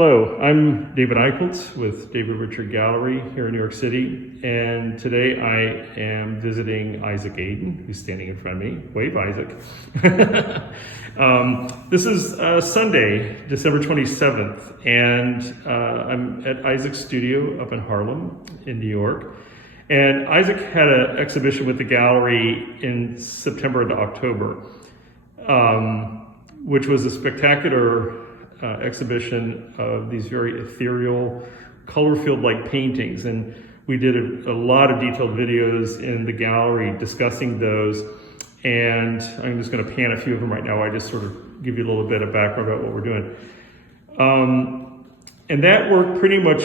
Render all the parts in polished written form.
Hello, I'm David Eichholtz with David Richard Gallery here in New York City, and today I am visiting Isaac Aden, who's standing in front of me. Wave, Isaac. This is Sunday, December 27th, and I'm at Isaac's studio up in Harlem in New York. And Isaac had an exhibition with the gallery in September to October, which was a spectacular exhibition of these very ethereal, color-filled-like paintings. And we did a lot of detailed videos in the gallery discussing those. And I'm just going to pan a few of them right now. I just sort of give you a little bit of background about what we're doing. And that work pretty much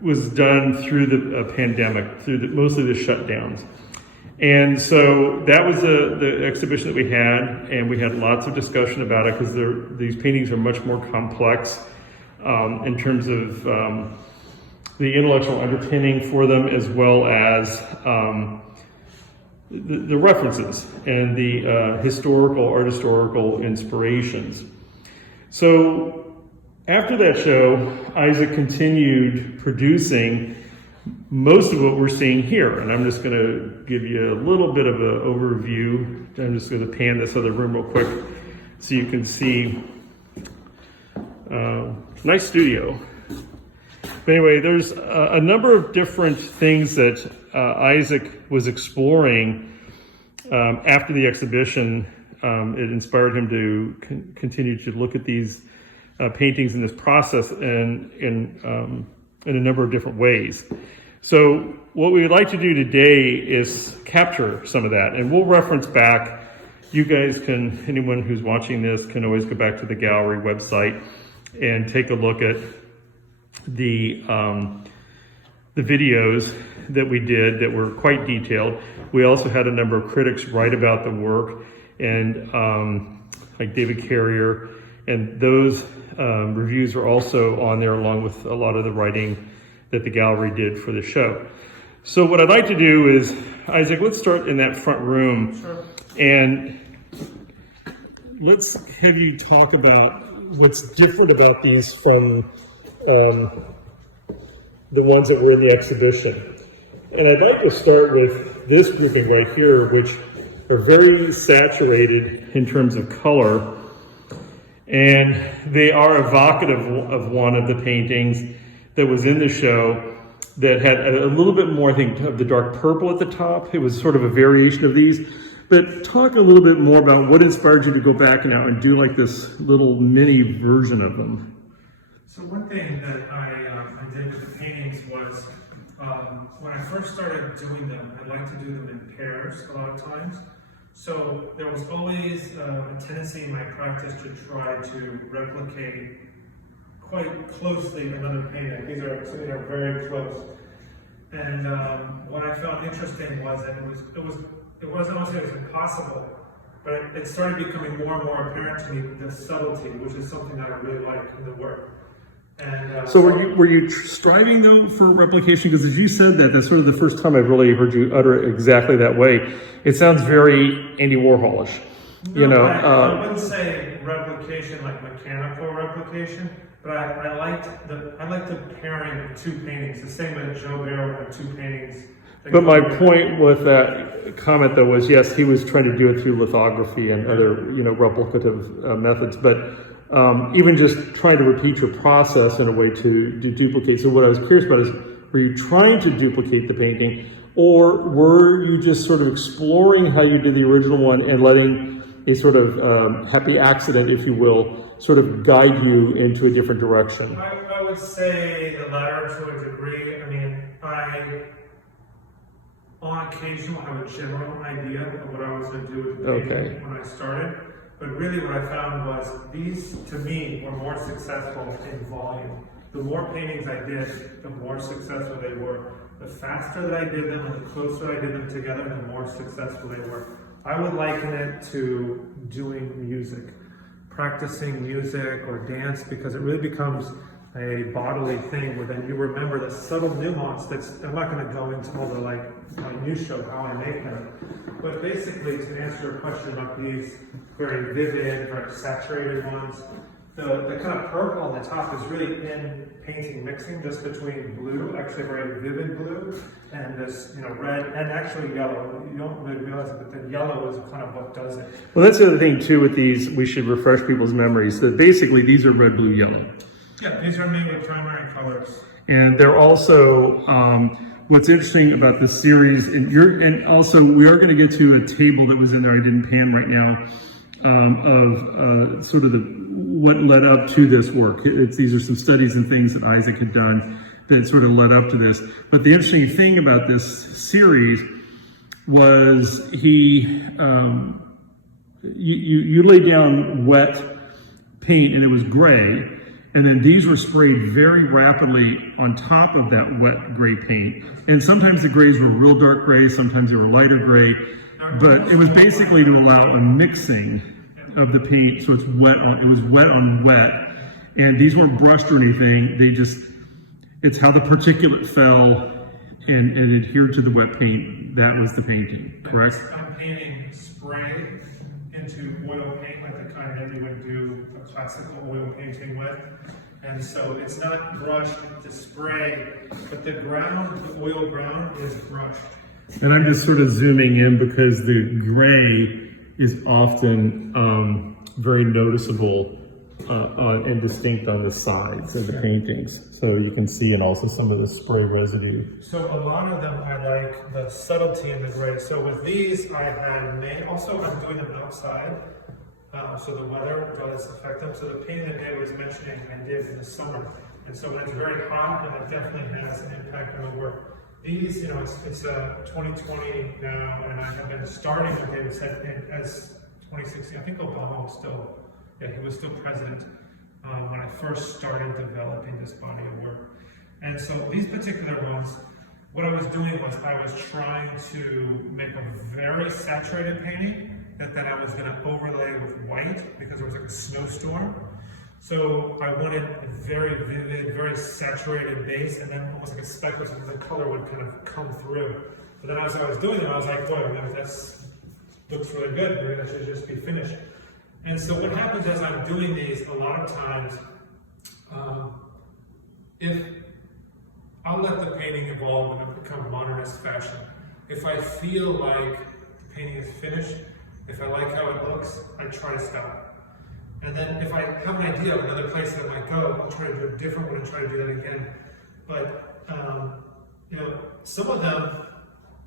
was done through the pandemic, through mostly the shutdowns. And so that was the exhibition that we had, and we had lots of discussion about it because these paintings are much more complex in terms of the intellectual underpinning for them, as well as the references and the art historical inspirations. So after that show, Isaac continued producing most of what we're seeing here, and I'm just going to give you a little bit of an overview. I'm just going to pan this other room real quick so you can see. Nice studio. But anyway, there's a number of different things that Isaac was exploring after the exhibition. It inspired him to continue to look at these paintings in this process and in a number of different ways. So what we would like to do today is capture some of that, and we'll reference back. You guys can, anyone who's watching this can always go back to the gallery website and take a look at the videos that we did that were quite detailed. We also had a number of critics write about the work, and like David Carrier, and those reviews are also on there along with a lot of the writing that the gallery did for the show. So what I'd like to do is, Isaac, let's start in that front room. Sure. And let's have you talk about what's different about these from the ones that were in the exhibition. And I'd like to start with this grouping right here, which are very saturated in terms of color. And they are evocative of one of the paintings that was in the show that had a little bit more, I think, of the dark purple at the top. It was sort of a variation of these. But talk a little bit more about what inspired you to go back now and do like this little mini version of them. So one thing that I did with the paintings was, when I first started doing them, I like to do them in pairs a lot of times. So there was always a tendency in my practice to try to replicate quite closely another painting. These are very close. And what I found interesting was that it wasn't also impossible, but it started becoming more and more apparent to me the subtlety, which is something that I really like in the work. And so were you striving though for replication? Because as you said that's sort of the first time I've really heard you utter it exactly that way. It sounds very Andy Warholish. No, you know, I wouldn't say replication like mechanical replication, but I liked the pairing of two paintings, the same as Joe Barrow had two paintings. But my point with that comment though was, yes, he was trying to do it through lithography and other, replicative methods, but even just trying to repeat your process in a way to duplicate. So what I was curious about is, were you trying to duplicate the painting, or were you just sort of exploring how you did the original one and letting a sort of happy accident, if you will, sort of guide you into a different direction? I would say the latter to a degree. I mean, on occasion, I have a general idea of what I was going to do with the painting when I started. But really what I found was these, to me, were more successful in volume. The more paintings I did, the more successful they were. The faster that I did them and the closer I did them together, the more successful they were. I would liken it to doing music, practicing music or dance, because it really becomes a bodily thing where then you remember the subtle nuance I'm not going to go into all the minutiae of how I make them. But basically, to answer your question about these very vivid, very saturated ones, The kind of purple on the top is really in painting mixing just between blue, actually very vivid blue, and this, red and actually yellow. You don't really realize it, but the yellow is kind of what does it. Well, that's the other thing too with these, we should refresh people's memories, that basically these are red, blue, yellow. Yeah, these are made with primary colors. And they're also, what's interesting about this series, and also we are going to get to a table that was in there, I didn't pan right now, of sort of what led up to this work. These are some studies and things that Isaac had done that sort of led up to this. But the interesting thing about this series was you laid down wet paint and it was gray, and then these were sprayed very rapidly on top of that wet gray paint. And sometimes the grays were real dark gray, sometimes they were lighter gray, but it was basically to allow a mixing of the paint, so it was wet on wet, and these weren't brushed or anything. It's how the particulate fell and adhered to the wet paint. That was the painting, correct? I'm painting spray into oil paint, like the kind that you would do a classical oil painting with. And so it's not brushed to spray, but the oil ground is brushed. And I'm just sort of zooming in because the gray is often very noticeable and distinct on the sides of the paintings. So you can see, and also some of the spray residue. So a lot of them I like the subtlety in the gray. So with these I had made, also I'm doing them outside, so the weather does affect them. So the painting that Dave was mentioning I did in the summer. And so when it's very hot, and it definitely has an impact on the work. These, it's 2020 now, and I have been starting, like David said, as 2016. I think Obama was still, he was still president when I first started developing this body of work. And so these particular ones, what I was doing was I was trying to make a very saturated painting that then I was going to overlay with white because there was like a snowstorm. So I wanted a very vivid, very saturated base, and then almost like a speckle, so the color would kind of come through. But then as I was doing it, I was like, boy, that looks really good. Maybe that should just be finished. And so what happens as I'm doing these, a lot of times, if I'll let the painting evolve and become modernist fashion. If I feel like the painting is finished, if I like how it looks, I try to stop. And then if I have an idea of another place that I might go, I'll try to do a different one and try to do that again. But, some of them,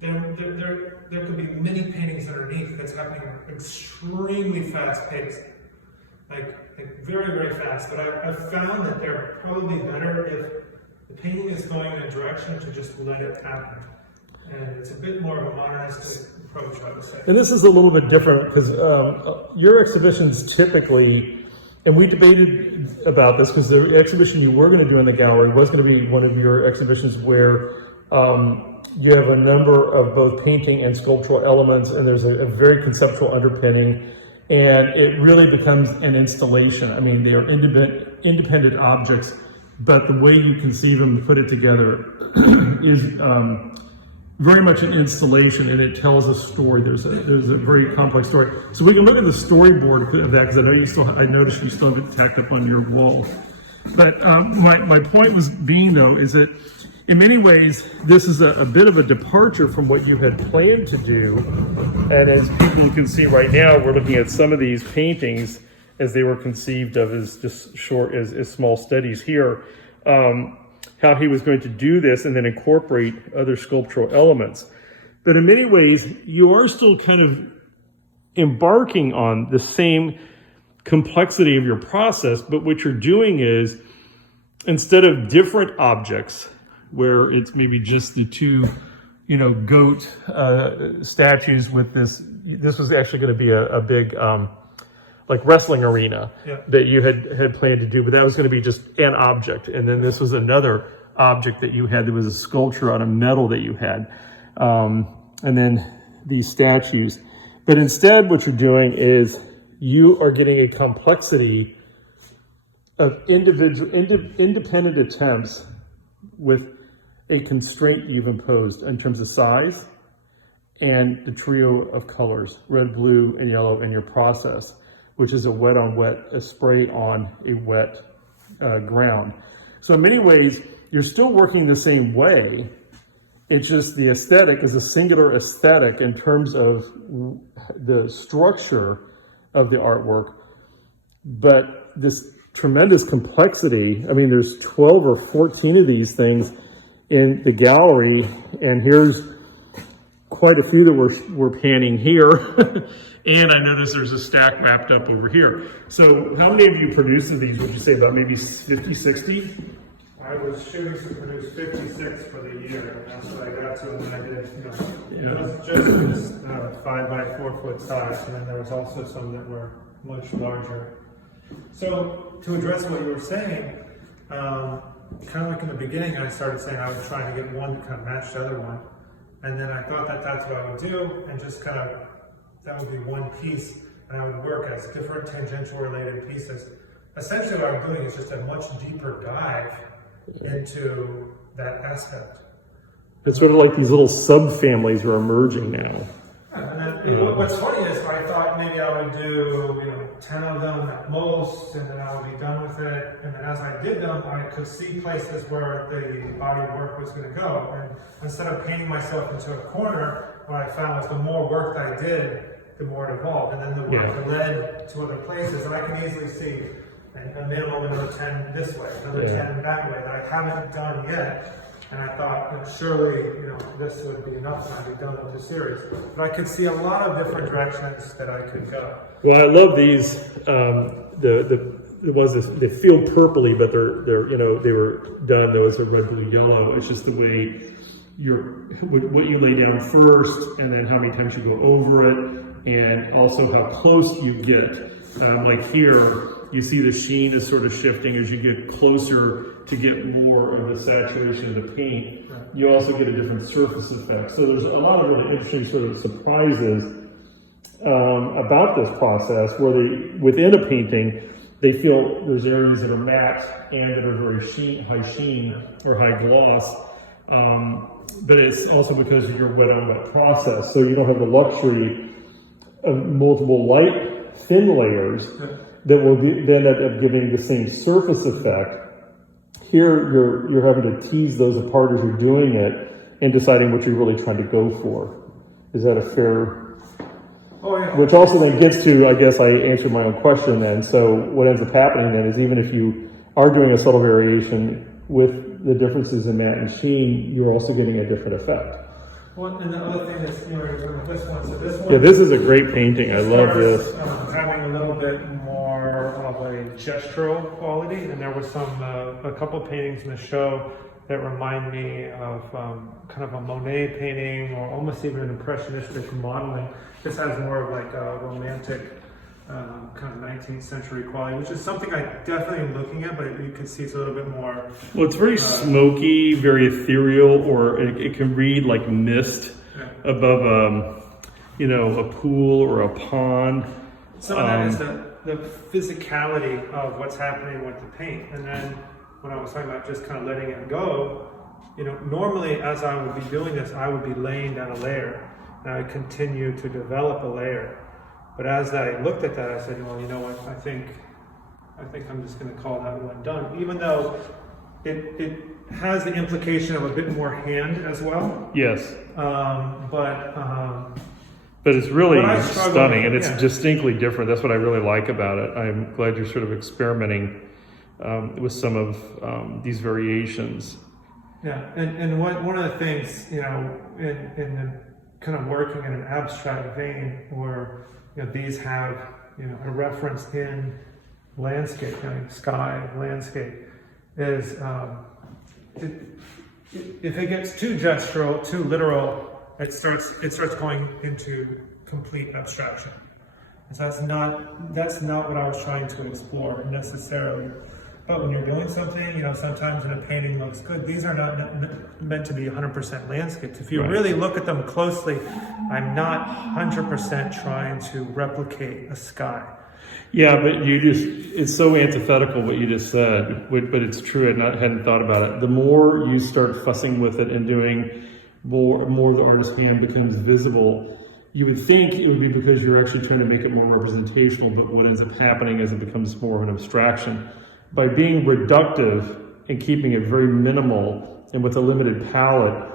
there could be many paintings underneath that's happening at extremely fast pace. Like very, very fast. But I've found that they're probably better if the painting is going in a direction to just let it happen. And it's a bit more of a modernist approach, I would say. And this is a little bit different because your exhibitions typically, and we debated about this because the exhibition you were going to do in the gallery was going to be one of your exhibitions where you have a number of both painting and sculptural elements, and there's a very conceptual underpinning, and it really becomes an installation. I mean, they are independent objects, but the way you conceive them, put it together, is very much an installation, and it tells a story. There's a very complex story. So we can look at the storyboard of that, because I noticed you still have it tacked up on your wall. But my point was being, though, is that in many ways, this is a bit of a departure from what you had planned to do. And as people can see right now, we're looking at some of these paintings as they were conceived of as just short, as small studies here. How he was going to do this and then incorporate other sculptural elements. But in many ways, you are still kind of embarking on the same complexity of your process, but what you're doing is, instead of different objects, where it's maybe just the two, goat statues with this was actually going to be a big, like wrestling arena that you had planned to do, but that was going to be just an object. And then this was another object that you had. There was a sculpture on a metal that you had. And then these statues. But instead what you're doing is you are getting a complexity of independent attempts with a constraint you've imposed in terms of size and the trio of colors, red, blue, and yellow in your process. which is a wet on wet, a spray on a wet ground. So in many ways, you're still working the same way. It's just the aesthetic is a singular aesthetic in terms of the structure of the artwork, but this tremendous complexity. I mean, there's 12 or 14 of these things in the gallery, and here's quite a few that we're panning here. And I notice there's a stack wrapped up over here. So how many of you produced of these, would you say about maybe 50, 60? I was shooting to produce 56 for the year, and that's what I got to, and then I did, it was just this 5 by 4 foot size, and then there was also some that were much larger. So to address what you were saying, kind of like in the beginning, I started saying I was trying to get one to kind of match the other one, and then I thought that that's what I would do, and just kind of, that would be one piece, and I would work as different tangential related pieces. Essentially what I'm doing is just a much deeper dive into that aspect. It's sort of like these little subfamilies are emerging now. And then, what's funny is I thought maybe I would do 10 of them at most, and then I would be done with it. And then as I did them, I could see places where the body of work was going to go. And instead of painting myself into a corner, what I found was the more work that I did, the more it evolved. And then the work led to other places. And I can easily see a minimum, another 10 this way, another 10 that way that I haven't done yet. And I thought, surely, this would be enough and I'd be done with the series. But I could see a lot of different directions that I could go. Well, I love these. The ones that they feel purpley, but they're they were done. Those are red, blue, yellow. It's just the way what you lay down first, and then how many times you go over it, and also how close you get. Like here, you see the sheen is sort of shifting as you get closer to get more of the saturation of the paint. You also get a different surface effect. So there's a lot of really interesting sort of surprises about this process where within a painting, they feel there's areas that are matte and that are very high sheen or high gloss. But it's also because of your wet on wet process. So you don't have the luxury of multiple light thin layers that will then end up giving the same surface effect. Here, you're having to tease those apart as you're doing it and deciding what you're really trying to go for. Is that a fair? Oh, yeah. Which also then gets to, I guess I answered my own question then. So what ends up happening then is even if you are doing a subtle variation with the differences in matte and sheen, you're also getting a different effect. Well, and the other thing is, with this one, so this one... Yeah, this is a great painting. I love this. Having a little bit more of a gestural quality, and there was a couple paintings in the show that remind me of kind of a Monet painting or almost even an impressionistic modeling. This has more of like a romantic kind of 19th century quality, which is something I definitely am looking at, but you can see it's a little bit more... Well, it's very smoky, very ethereal, or it can read like mist above a pool or a pond. Some of that is the physicality of what's happening with the paint. And then when I was talking about just kind of letting it go, normally as I would be doing this, I would be laying down a layer, and I would continue to develop a layer. But as I looked at that, I said, well, you know what, I think I'm just going to call that one done, even though it has the implication of a bit more hand as well. Yes. But it's really stunning, and it's distinctly different. That's what I really like about it. I'm glad you're sort of experimenting with some of these variations. Yeah, and one of the things, in the kind of working in an abstract vein where these have a reference in landscape, sky, landscape, is if it gets too gestural, too literal, it starts going into complete abstraction. And so that's not what I was trying to explore necessarily. But when you're doing something, sometimes when a painting looks good, these are not meant to be 100% landscapes. If you really look at them closely, I'm not 100% trying to replicate a sky. Yeah, but it's so antithetical what you just said, but it's true. I hadn't thought about it. The more you start fussing with it and doing more of the artist's hand becomes visible, you would think it would be because you're actually trying to make it more representational, but what ends up happening is it becomes more of an abstraction. By being reductive and keeping it very minimal and with a limited palette,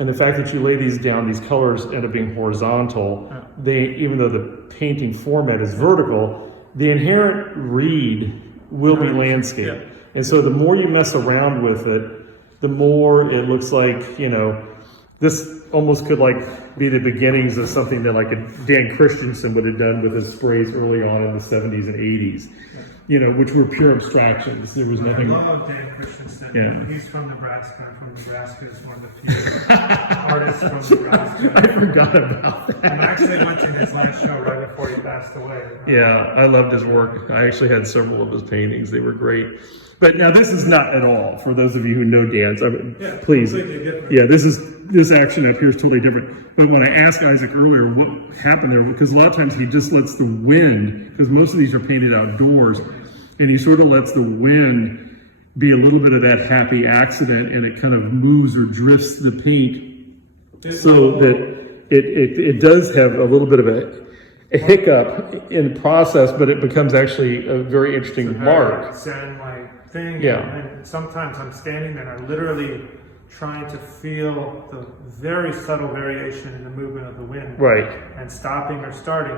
and the fact that you lay these down, these colors end up being horizontal, even though the painting format is vertical, the inherent read will be landscape. Yeah. And so the more you mess around with it, the more it looks like, you know, this almost could like be the beginnings of something that like a Dan Christensen would have done with his sprays early on in the 70s and 80s, you know, which were pure abstractions. There was nothing. I love Dan Christensen. Yeah. He's from Nebraska. I'm from Nebraska. He's one of the few artists from Nebraska. I forgot about that. And I actually went to his last show right before he passed away. Yeah, I loved his work. I actually had several of his paintings. They were great. But now this is not at all, for those of you who know Dan's, please. Completely different. Yeah, this action up here is totally different. But when I asked Isaac earlier what happened there, because a lot of times he just lets the wind, because most of these are painted outdoors, and he sort of lets the wind be a little bit of that happy accident, and it kind of moves or drifts the paint so that it does have a little bit of a hiccup in the process, but it becomes actually a very interesting mark. Zen-like thing. Yeah. And sometimes I'm standing there and I'm literally trying to feel the very subtle variation in the movement of the wind. Right. And stopping or starting.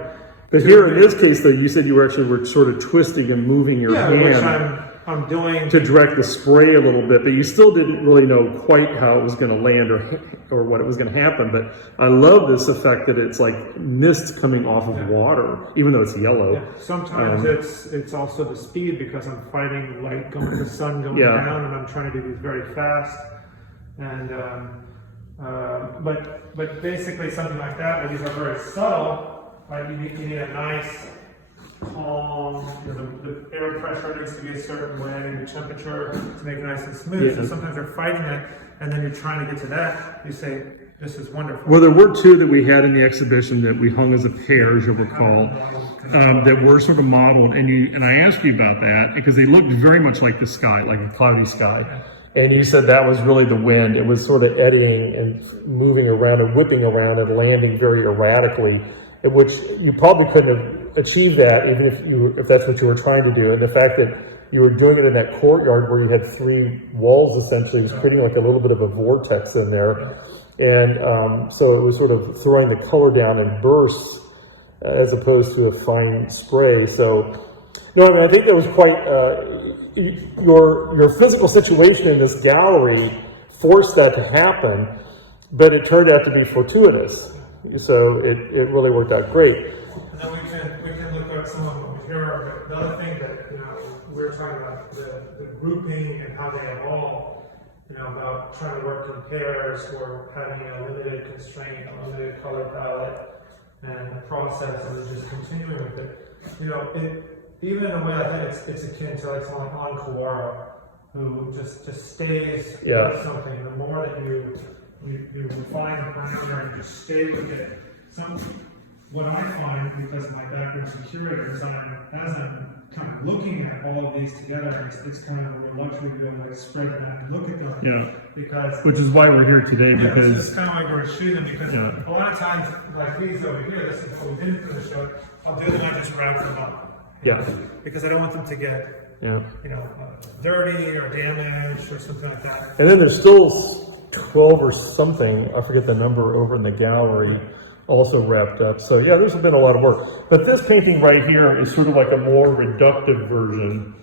But here in this case, though, you said you were sort of twisting and moving your hand. Which I'm doing to direct the spray a little bit, but you still didn't really know quite how it was going to land or what it was going to happen. But I love this effect that it's like mist coming off of water, even though it's yellow. Yeah. Sometimes it's also the speed, because I'm fighting light going, the sun going down, and I'm trying to do these very fast. And but basically something like that, where these are very subtle. Like you need a nice, calm, the air pressure needs to be a certain way, the temperature to make it nice and smooth. Yeah. So sometimes you're fighting that, and then you're trying to get to that. You say, this is wonderful. Well, there were two that we had in the exhibition that we hung as a pair, as you'll recall, that were sort of modeled. And I asked you about that because they looked very much like the sky, like a cloudy sky. And you said that was really the wind. It was sort of eddying and moving around and whipping around and landing very erratically, in which you probably couldn't have achieved that even if that's what you were trying to do. And the fact that you were doing it in that courtyard where you had three walls essentially was creating like a little bit of a vortex in there. And so it was sort of throwing the color down in bursts as opposed to a fine spray. So, no, I mean, I think there was quite, your physical situation in this gallery forced that to happen, but it turned out to be fortuitous. So it really worked out great. And then we can look at some of them here. But the other thing that we're talking about the grouping and how they evolve. About trying to work in pairs or having a limited constraint, a limited color palette, and the process of just continuing with it. Even in a way, I think it's akin to like someone like Kawara, who just stays with something. The more that you refine the parameter and just stay with it. What I find, because my background is in curator design, as I'm kind of looking at all of these together, it's kind of a luxury to be able to spread back and look at them. Yeah. Because which is why we're here today, because it's just kind of like we're shooting, because a lot of times, like these over here, this is what we didn't finish up, I'll do them, I just wrap them up. Because I don't want them to get dirty or damaged or something like that. And then there's still 12 or something, I forget the number, over in the gallery, also wrapped up. So yeah, there's been a lot of work. But this painting right here is sort of like a more reductive version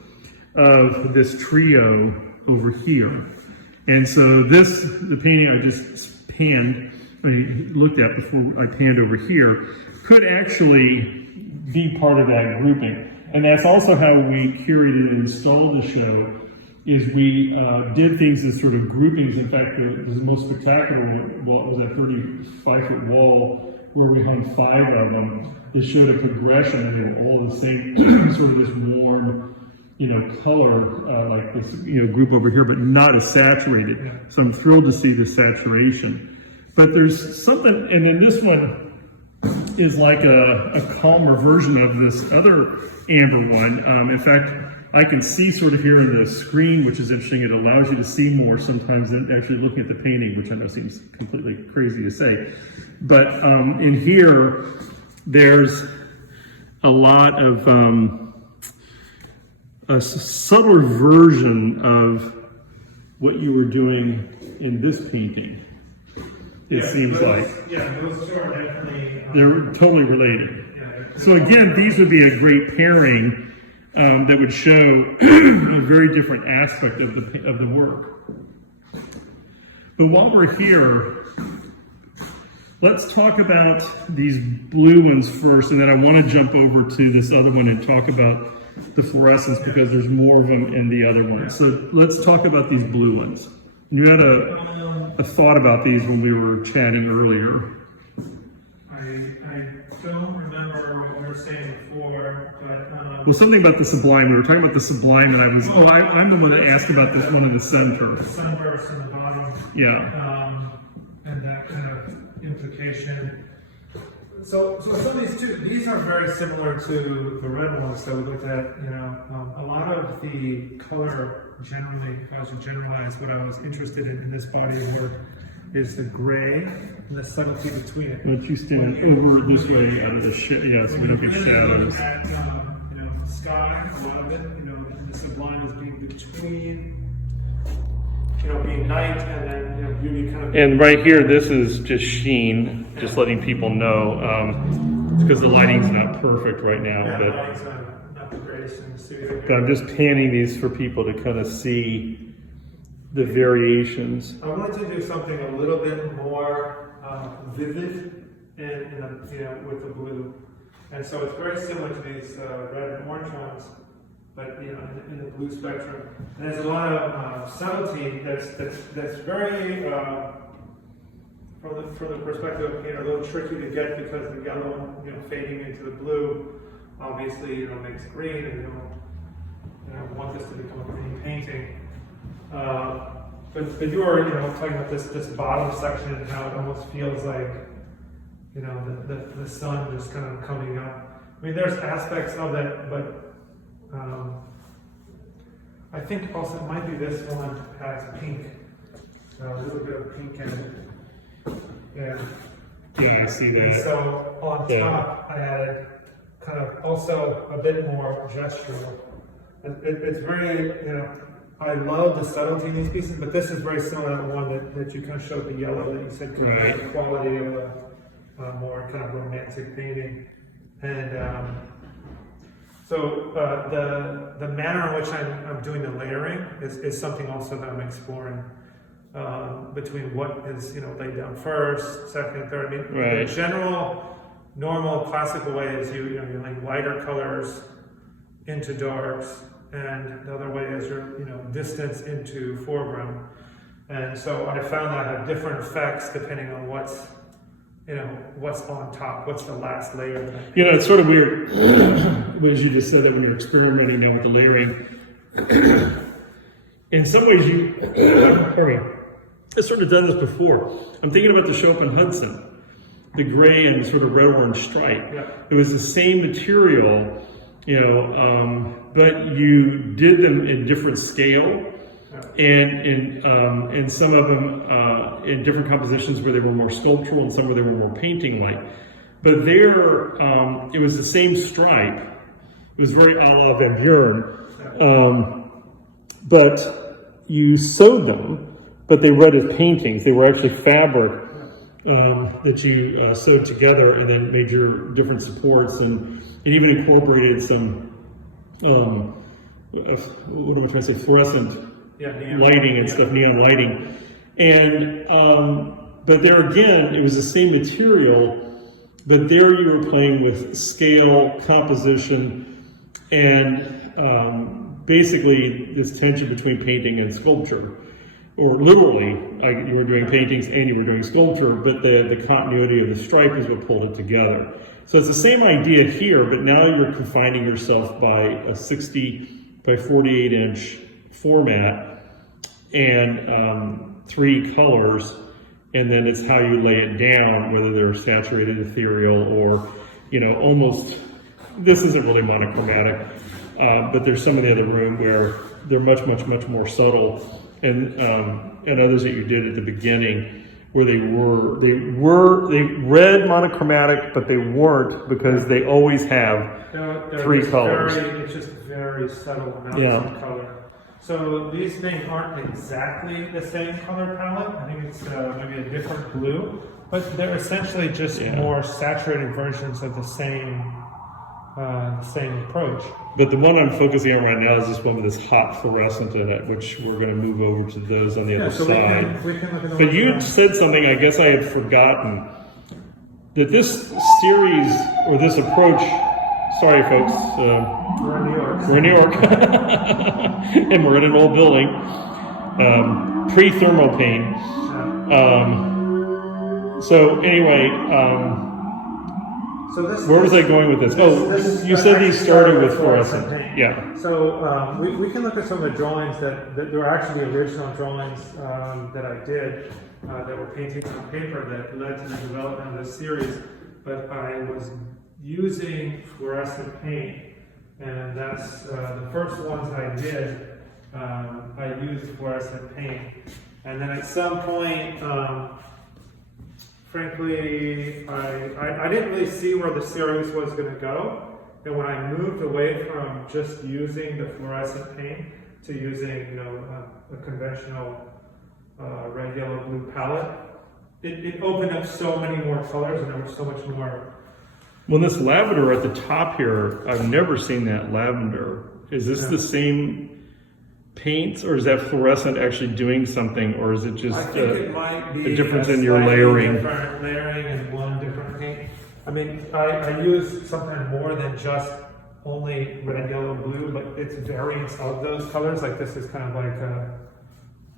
of this trio over here. And so the painting I just looked at before I panned over here, could actually be part of that grouping. And that's also how we curated and installed the show, is we did things as sort of groupings. In fact, the most spectacular wall was that 35-foot wall where we hung 5 of them that showed a progression, and they were all the same sort of this warm, color, like this, group over here, but not as saturated. So I'm thrilled to see the saturation. But there's something, and then this one is like a calmer version of this other amber one. In fact, I can see sort of here in the screen, which is interesting. It allows you to see more sometimes than actually looking at the painting, which I know seems completely crazy to say. But in here, there's a lot of a subtler version of what you were doing in this painting. It seems like. Yeah, those two are definitely... they're totally related. So again, these would be a great pairing that would show a very different aspect of the work. But while we're here, let's talk about these blue ones first, and then I want to jump over to this other one and talk about the fluorescence because there's more of them in the other one. So let's talk about these blue ones. You had a thought about these when we were chatting earlier. I don't remember what we were saying before, but... well, something about the sublime. We were talking about the sublime, and I was... I'm the one that asked about this one in the center. The sunburst in the bottom. Yeah. And that kind of implication. So some of these are very similar to the red ones that we looked at. A lot of the color generally, if I was to generalize what I was interested in this body of work, is the gray and the subtlety between it. Don't you stand over this way out of the so we don't get shadows. At, sky, a lot of it, and the sublime is being between, being night and then, beauty kind of. And right here, this is just sheen, just letting people know, because the lighting's not perfect right now. Yeah, but the lighting's not the greatest in the studio. But I'm just panning these for people to kind of see the variations. I wanted to do something a little bit more vivid with the blue. And so it's very similar to these red and orange ones, but in the blue spectrum. And there's a lot of subtlety that's very, from the perspective, a little tricky to get because the yellow, fading into the blue, obviously, makes green, and you don't want this to become a green painting. But you were, talking about this bottom section and how it almost feels like, the sun just kind of coming up. I mean, there's aspects of it, but I think also it might be this one has pink, a little bit of pink in it. Yeah, I see that. And so on top, I added kind of also a bit more gestural. It's very, I love the subtlety in these pieces, but this is very similar to the one that you kind of showed the yellow that you said could have the quality of a more kind of romantic painting. And so the manner in which I'm doing the layering is something also that I'm exploring between what is laid down first, second, third. I mean, the general, normal, classical way is you lay lighter colors into darks, and the other way is your distance into foreground. And so I found that I have different effects depending on what's on top, what's the last layer. It's sort of weird, as you just said, that when you're experimenting now with the layering, in some ways I've sort of done this before. I'm thinking about the show up in Hudson, the gray and sort of red-orange stripe. Yeah. It was the same material, but you did them in different scale, and in some of them in different compositions where they were more sculptural and some where they were more painting-like. But there, it was the same stripe. It was very a la Van Buren, but you sewed them, but they read as paintings. They were actually fabric that you sewed together and then made your different supports, and it even incorporated some, what am I trying to say, fluorescent lighting and stuff, neon lighting. And, but there again, it was the same material, but there you were playing with scale, composition, and basically this tension between painting and sculpture. Or literally, you were doing paintings and you were doing sculpture, but the continuity of the stripe is what pulled it together. So it's the same idea here, but now you're confining yourself by a 60 by 48 inch format and 3 colors, and then it's how you lay it down, whether they're saturated ethereal or, almost, this isn't really monochromatic, but there's some in the other room where they're much more subtle, and others that you did at the beginning where they read monochromatic, but they weren't, because they always have three colors. It's just very subtle amounts of color. So these things aren't exactly the same color palette. I think it's maybe a different blue, but they're essentially just more saturated versions of the same approach. But the one I'm focusing on right now is this one with this hot fluorescent in it, which we're going to move over to those on the other side. We can look at but you said something I guess I had forgotten, that this series or this approach. Sorry, folks. We're in New York. We're in New York, and we're in an old building. Pre-thermal paint. So anyway. Where was I going with this? You said these started with fluorescent paint. Yeah. So we can look at some of the drawings that were actually original drawings that I did that were paintings on paper that led to the development of this series. But I was using fluorescent paint, and that's the first ones I did. I used fluorescent paint, and then at some point. Frankly, I didn't really see where the series was going to go, and when I moved away from just using the fluorescent paint to using, a conventional red, yellow, blue palette, it opened up so many more colors, and there was so much more. Well, this lavender at the top here, I've never seen that lavender. Is this the same paints, or is that fluorescent actually doing something, or is it just it might be a difference in your layering? Different layering and one different paint. I mean, I use sometimes more than just only red, yellow, blue, but it's variants of those colors. Like this is kind of like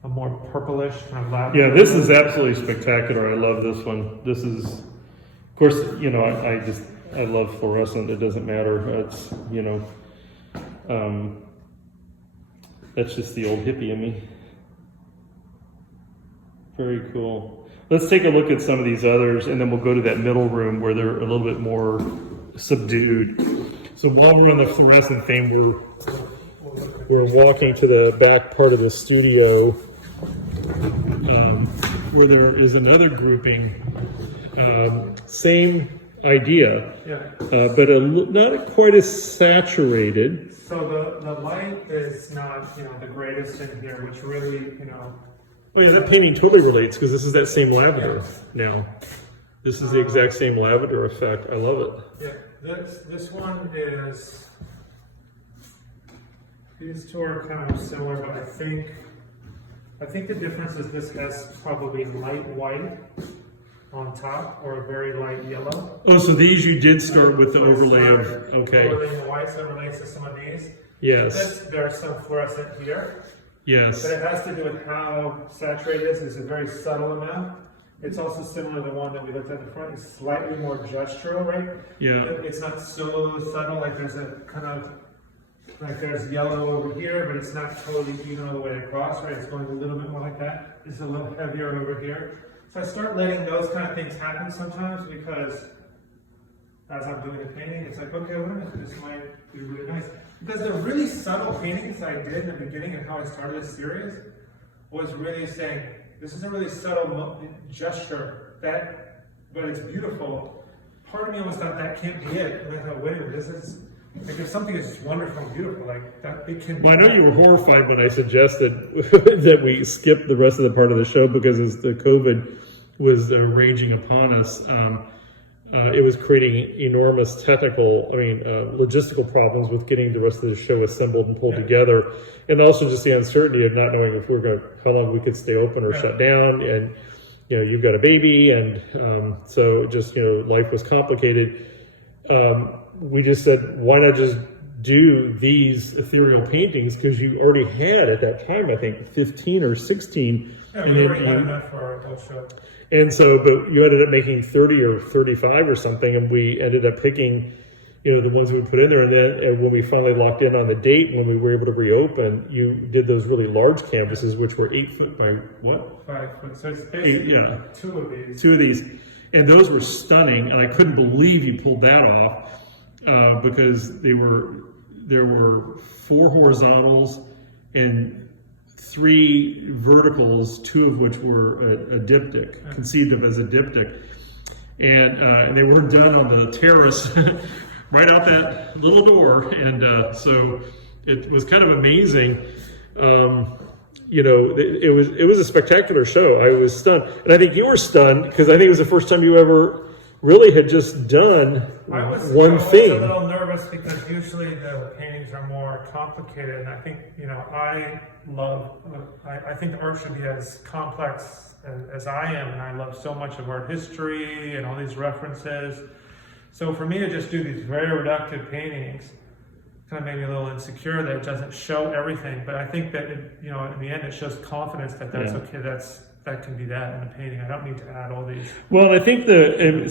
a more purplish kind of lavender. Yeah, this is absolutely spectacular. I love this one. This is, of course, I love fluorescent. It doesn't matter. It's that's just the old hippie in me. Very cool. Let's take a look at some of these others, and then we'll go to that middle room where they're a little bit more subdued. So while we're on the fluorescent thing, we're walking to the back part of the studio where there is another grouping. Same idea, but not quite as saturated. So the light is not, the greatest in here, which really, Oh yeah, that painting totally relates, because this is that same lavender now. This is the exact same lavender effect. I love it. Yeah, this one is, these two are kind of similar, but I think the difference is this has probably light white on top, or a very light yellow. Oh, so these you did start with the overlay of, okay. Overlay the white, so it relates to some of these. Yes. There's some fluorescent here. Yes. But it has to do with how saturated it is. It's a very subtle amount. It's also similar to the one that we looked at the front. It's slightly more gestural, right? Yeah. It's not so subtle, like there's a kind of, like there's yellow over here, but it's not totally even all the way across, right? It's going a little bit more like that. It's a little heavier over here. So I start letting those kind of things happen sometimes, because as I'm doing the painting, it's like, okay, wait a minute, this might be really nice. Because the really subtle paintings I did in the beginning and how I started this series was really saying, this is a really subtle gesture, but it's beautiful. Part of me always thought that can't be it. And I thought, wait a minute, this is, like, if something is wonderful and beautiful, like that, it can be. Well, I know you were horrified when I suggested that we skip the rest of the part of the show, because as the COVID was raging upon us, it was creating enormous logistical problems with getting the rest of the show assembled and pulled together, and also just the uncertainty of not knowing if how long we could stay open or shut down, and you've got a baby, and so just life was complicated. We just said, why not just do these ethereal paintings, because you already had at that time, I think, 15 or 16. Yeah, we already had enough for our whole show. And so, but you ended up making 30 or 35 or something, and we ended up picking, the ones we would put in there. And then when we finally locked in on the date, when we were able to reopen, you did those really large canvases, which were 8 foot by what? 5 foot. So it's basically two of these. Two of these. And those were stunning, and I couldn't believe you pulled that off, because they were there were 4 horizontals and 3 verticals, 2 of which were a diptych, conceived of as a diptych. And they weren't done on the terrace right out that little door. And so it was kind of amazing. It was a spectacular show. I was stunned. And I think you were stunned because I think it was the first time you ever really had just done one thing. I was a little nervous because usually the paintings are more complicated, and I think I think the art should be as complex as I am, and I love so much of art history and all these references. So for me to just do these very reductive paintings kind of made me a little insecure that it doesn't show everything. But I think that in the end it shows confidence that that's okay. That can be that in a painting. I don't need to add all these. Well, I think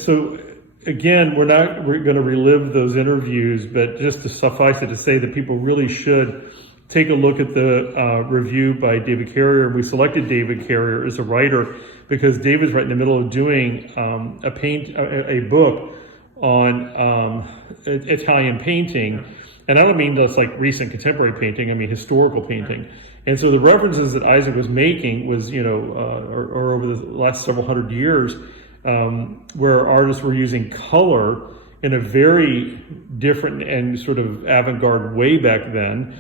so again, we're going to relive those interviews, but just to suffice it to say that people really should take a look at the review by David Carrier. We selected David Carrier as a writer because David's right in the middle of doing a book on Italian painting. And I don't mean just like recent contemporary painting, I mean historical painting. And so the references that Isaac was making was, or over the last several hundred years, where artists were using color in a very different and sort of avant-garde way back then,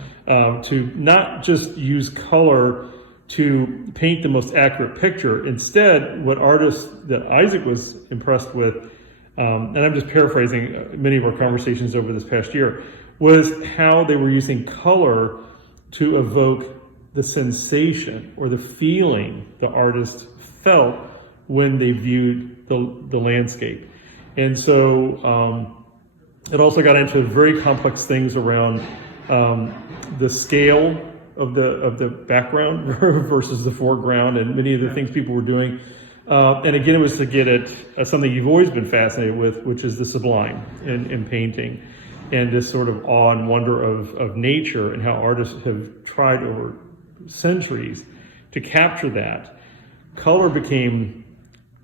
to not just use color to paint the most accurate picture. Instead, what artists that Isaac was impressed with, and I'm just paraphrasing many of our conversations over this past year, was how they were using color to evoke the sensation or the feeling the artist felt when they viewed the landscape. And so it also got into very complex things around the scale of the background versus the foreground and many of the things people were doing. And again, it was to get at something you've always been fascinated with, which is the sublime in painting, and this sort of awe and wonder of nature, and how artists have tried over centuries to capture that. Color became,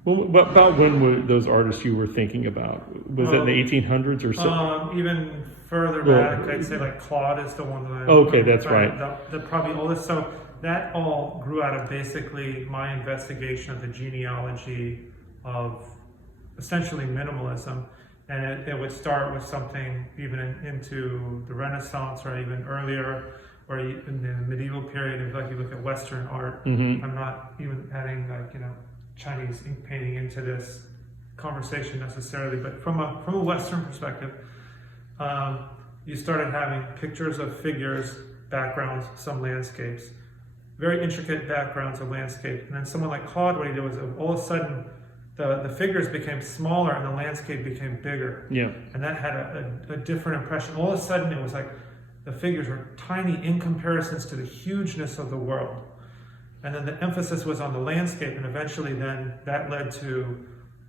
about when were those artists you were thinking about? Was it in the 1800s or so? Even further back, I'd say like Claude is the one that Okay, that's right. The probably oldest. So that all grew out of basically my investigation of the genealogy of essentially minimalism. And it would start with something even into the Renaissance or even earlier, or in the medieval period. If you look at Western art, I'm not even adding Chinese ink painting into this conversation necessarily, but from a Western perspective, you started having pictures of figures, backgrounds, some landscapes, very intricate backgrounds of landscape. And then someone like Claude, what he did was all of a sudden the figures became smaller and the landscape became bigger. Yeah. And that had a different impression. All of a sudden it was like the figures were tiny in comparisons to the hugeness of the world. And then the emphasis was on the landscape, and eventually then that led to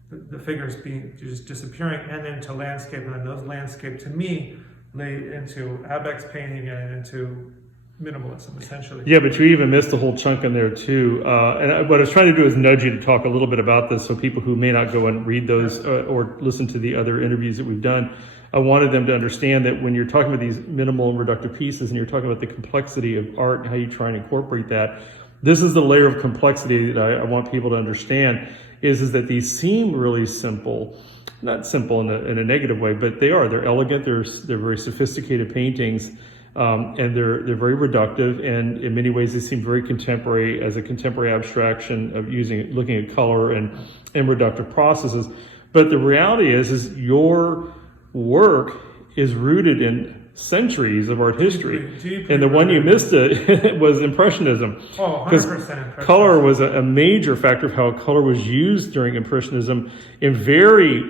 the figures just disappearing and into landscape. And then those landscape, to me, led into Abeck's painting and into minimalism, essentially. Yeah, but you even missed a whole chunk in there too. And what I was trying to do is nudge you to talk a little bit about this, so people who may not go and read those or listen to the other interviews that we've done, I wanted them to understand that when you're talking about these minimal and reductive pieces, and you're talking about the complexity of art and how you try and incorporate that, this is the layer of complexity that I want people to understand, is that these seem really simple. Not simple in a negative way, but they are. They're elegant, they're very sophisticated paintings, and they're very reductive, and in many ways they seem very contemporary, as a contemporary abstraction of looking at color and reductive processes. But the reality is your work is rooted in centuries of art history. Deeply and the one you missed was Impressionism. Oh, 100% Impressionism. Color was a major factor of how color was used during Impressionism in very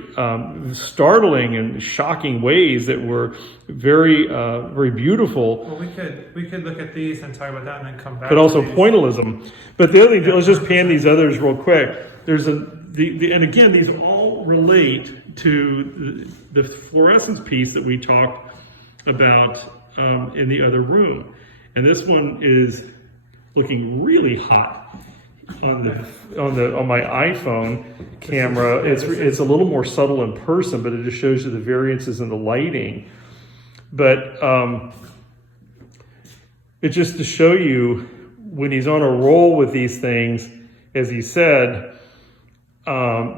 startling and shocking ways that were very, very beautiful. Well, we could look at these and talk about that and then come back. But also pointillism. But the other thing, let's just pan these others real quick. There's and again, these all relate to the fluorescence piece that we talked about in the other room, and this one is looking really hot on my iPhone camera. It's a little more subtle in person, but it just shows you the variances in the lighting. But it's just to show you when he's on a roll with these things, as he said,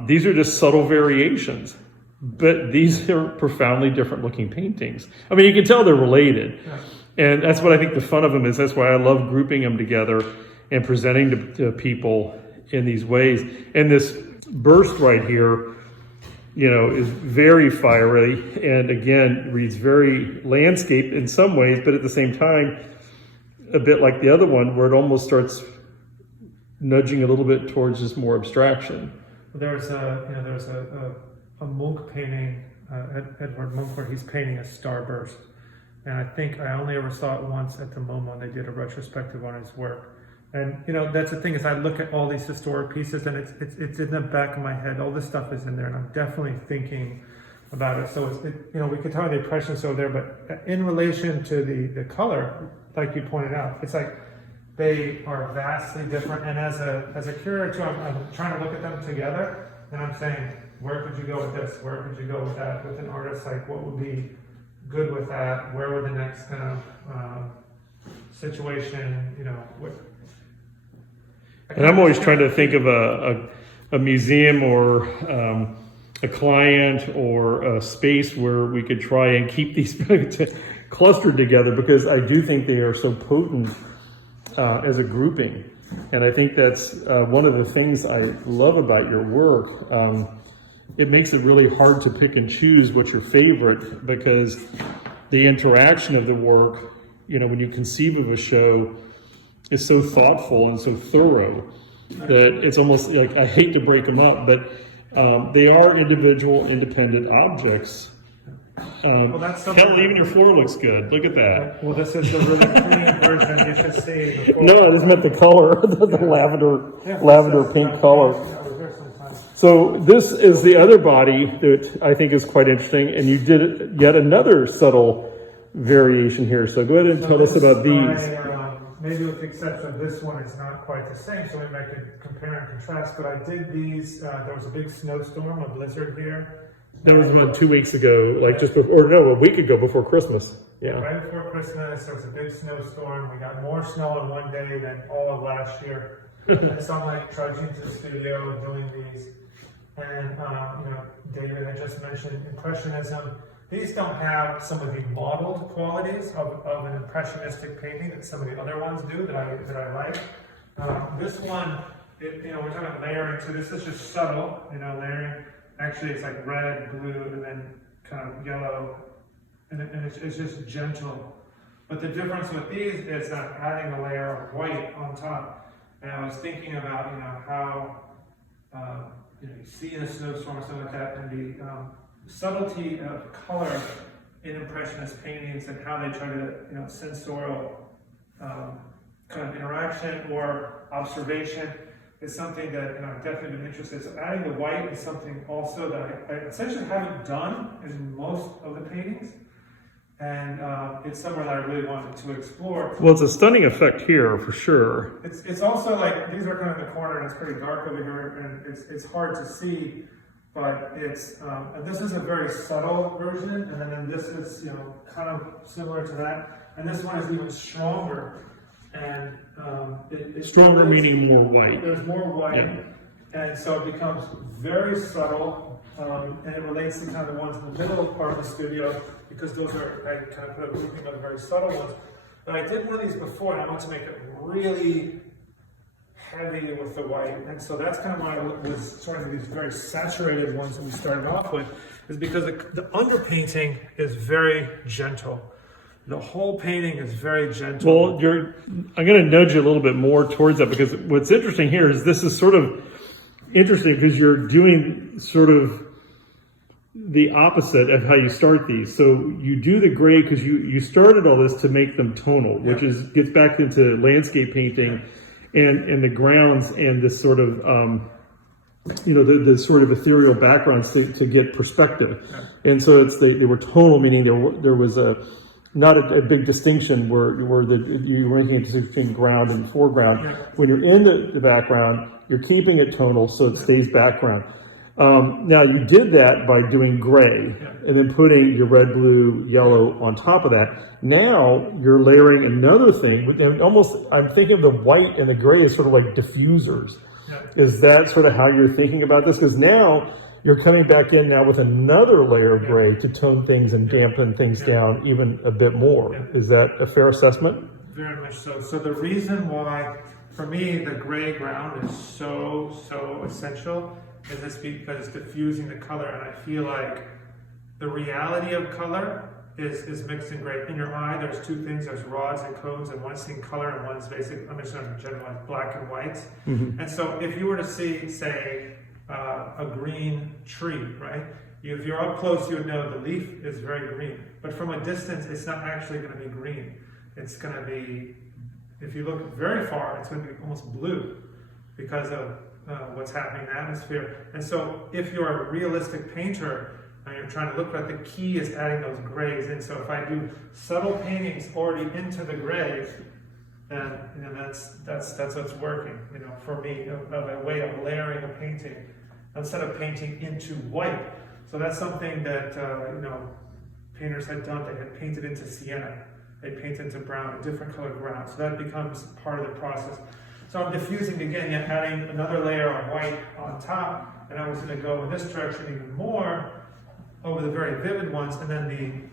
these are just subtle variations, but these are profoundly different looking paintings. I mean, you can tell they're related. Yeah. And that's what I think the fun of them is. That's why I love grouping them together and presenting to people in these ways. And this burst right here, is very fiery, and again, reads very landscape in some ways, but at the same time, a bit like the other one, where it almost starts nudging a little bit towards just more abstraction. There's a Munch painting, Edward Munch, where he's painting a starburst. And I think I only ever saw it once at the MoMA when they did a retrospective on his work. And that's the thing, is I look at all these historic pieces and it's in the back of my head. All this stuff is in there, and I'm definitely thinking about it. So we could talk about the impressions over there, but in relation to the color, like you pointed out, it's like they are vastly different. And as a curator too, I'm trying to look at them together, and I'm saying, where could you go with this? Where could you go with that? With an artist, like what would be good with that? Where would the next kind of situation, And I'm always trying to think of a museum or a client or a space where we could try and keep these clustered together, because I do think they are so potent as a grouping. And I think that's one of the things I love about your work. It makes it really hard to pick and choose what's your favorite, because the interaction of the work, when you conceive of a show, is so thoughtful and so thorough that it's almost like, I hate to break them up, but they are individual, independent objects. Hell, even your floor looks good. Look at that. Well, this is the really clean version you should see. No, I just meant the color, the lavender pink color. So this is the other body that I think is quite interesting, and you did yet another subtle variation here. So go ahead and tell us about these. Maybe with the exception of this one, it's not quite the same, so maybe I could compare and contrast. But I did these, there was a big snowstorm, a blizzard here. That was about 2 weeks ago, a week ago before Christmas. Yeah. Right before Christmas, there was a big snowstorm. We got more snow in one day than all of last year. And so I'm like trudging to the studio doing these. And, David had just mentioned Impressionism. These don't have some of the modeled qualities of an impressionistic painting that some of the other ones do that I like. This one, we're talking about layering, so this is just subtle, layering. Actually, it's like red, blue, and then kind of yellow, and it's just gentle. But the difference with these is adding a layer of white on top. And I was thinking about, how, you see in a snowstorm or something like that, and the subtlety of color in Impressionist paintings and how they try to, sensorial kind of interaction or observation is something that I've definitely been interested in. So adding the white is something also that I essentially haven't done in most of the paintings. And it's somewhere that I really wanted to explore. Well, it's a stunning effect here for sure. It's also like, these are kind of in the corner and it's pretty dark over here and it's hard to see. But it's, and this is a very subtle version, and then this is, kind of similar to that. And this one is even stronger. And it's stronger meaning more white. There's more white, yeah. And so it becomes very subtle, and it relates to kind of the ones in the middle part of the studio, because those are, I kind of put a grouping of the very subtle ones. But I did one of these before, and I want to make it really heavy with the white, and so that's kind of why I was sort of these very saturated ones that we started off with, is because the underpainting is very gentle. The whole painting is very gentle. Well, I'm going to nudge you a little bit more towards that, because what's interesting here is this is sort of interesting because you're doing sort of the opposite of how you start these. So you do the gray because you started all this to make them tonal, which gets back into landscape painting. And the grounds and this sort of, the sort of ethereal backgrounds to get perspective. Yeah. And so they were tonal, meaning there was not a big distinction where you were making a distinction between ground and foreground. Yeah. When you're in the background, you're keeping it tonal so it stays background. Now you did that by doing gray and then putting your red, blue, yellow on top of that. Now you're layering another thing, and almost I'm thinking of the white and the gray as sort of like diffusers. Is that sort of how you're thinking about this? Because now you're coming back in now with another layer of gray to tone things and dampen things down even a bit more. Is that a fair assessment? Very much so. So the reason why, for me, the gray ground is so essential is this because it's diffusing the color, and I feel like the reality of color is mixed in gray. In your eye, there's two things: there's rods and cones, and one's seeing color, and one's basic. I'm just going to generalize black and white. And so, if you were to see, say, a green tree, right? If you're up close, you would know the leaf is very green, but from a distance, it's not actually going to be green. It's going to be, if you look very far, it's going to be almost blue because of what's happening in the atmosphere. And so if you're a realistic painter and you're trying to look at, the key is adding those grays in. So if I do subtle paintings already into the gray, then that's what's working, for me, of a way of layering a painting instead of painting into white. So that's something that painters had done. They had painted into sienna. They paint into brown, a different color ground. So that becomes part of the process. So I'm diffusing again, yet adding another layer of white on top, and I was going to go in this direction even more over the very vivid ones, and then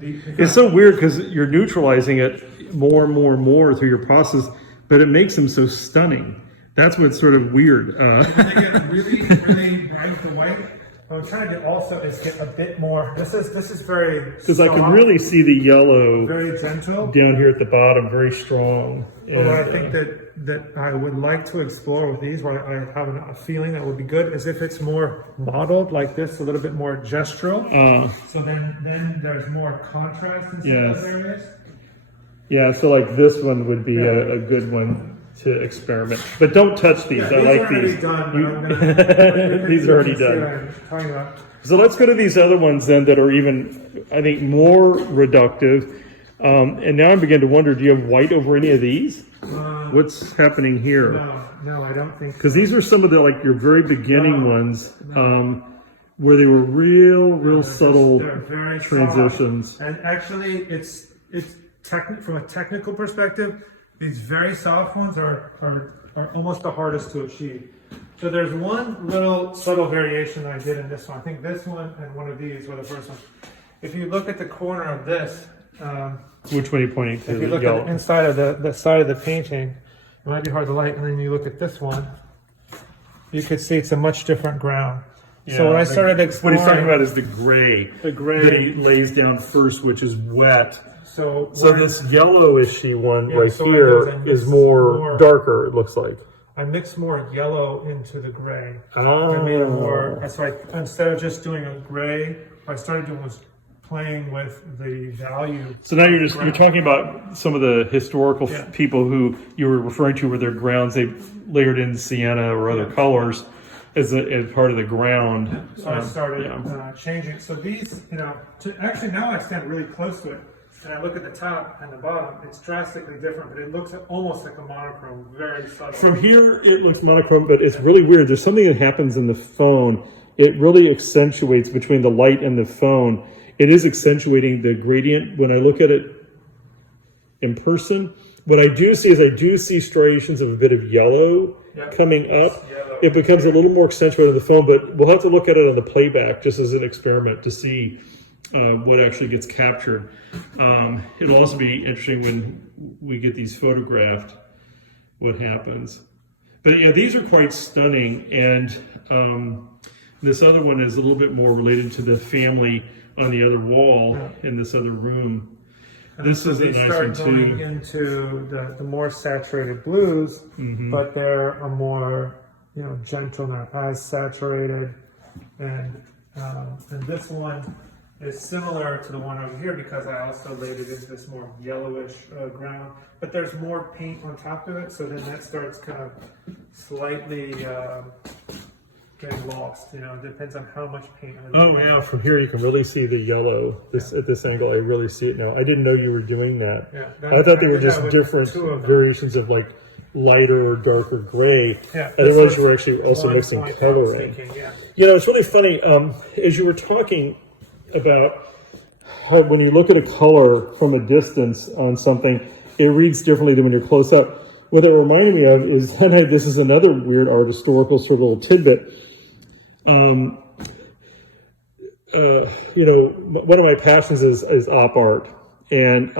it's so weird because you're neutralizing it more and more and more through your process, but it makes them so stunning. That's what's sort of weird. When they get really, really bright with the white, what I'm trying to do also is get a bit more. This is very because I can really see the yellow, very gentle down here at the bottom, very strong. And what I think that I would like to explore with these, where I have a feeling that would be good, is if it's more modeled like this, a little bit more gestural. So then there's more contrast in some of those areas. Yeah, so like this one would be a good one to experiment, but don't touch these. I like these. These are already done. So let's go to these other ones then that are even, I think, more reductive. And now I begin to wonder: do you have white over any of these? What's happening here? No, I don't think. Because these are some of the your very beginning ones, where they were real subtle transitions. And actually, it's from a technical perspective. These very soft ones are almost the hardest to achieve. So there's one little subtle variation I did in this one. I think this one and one of these were the first one. If you look at the corner of this, which one are you pointing to? if you look at the inside of the side of the painting, it might be hard to light, and then you look at this one, you could see it's a much different ground. Yeah, so when I started exploring, what he's talking about is the gray that he lays down first, which is wet. So this yellowishy one here is more darker, it looks like. I mixed more yellow into the gray. Oh. I made it more, so instead of just doing a gray, what I started doing was playing with the value. So now you're talking about some of the historical people who you were referring to with their grounds. They layered in sienna or other colors as part of the ground. So I started changing. So these, actually now I stand really close to it. And I look at the top and the bottom, it's drastically different, but it looks almost like a monochrome, very subtle. From here, it looks monochrome, but it's really weird. There's something that happens in the phone. It really accentuates between the light and the phone. It is accentuating the gradient. When I look at it in person, what I do see is striations of a bit of yellow coming up. It becomes a little more accentuated on the phone, but we'll have to look at it on the playback just as an experiment to see what actually gets captured. It'll also be interesting when we get these photographed, what happens. But yeah, these are quite stunning, and this other one is a little bit more related to the family on the other wall in this other room. And this is a nice one too. Going into the more saturated blues, but they're a more gentle, not as saturated, and this one is similar to the one over here because I also laid it into this more yellowish ground, but there's more paint on top of it, so then that starts kind of slightly getting lost. It depends on how much paint. From here you can really see the yellow. At this angle, I really see it now. I didn't know you were doing that. I thought they were just different variations of lighter or darker gray. Yeah, I didn't realize you were actually also one mixing point I color was in. thinking, yeah. You know, it's really funny, as you were talking about how when you look at a color from a distance on something, it reads differently than when you're close up. What that reminded me of is, and this is another weird art historical sort of little tidbit. You know, one of my passions is op art, and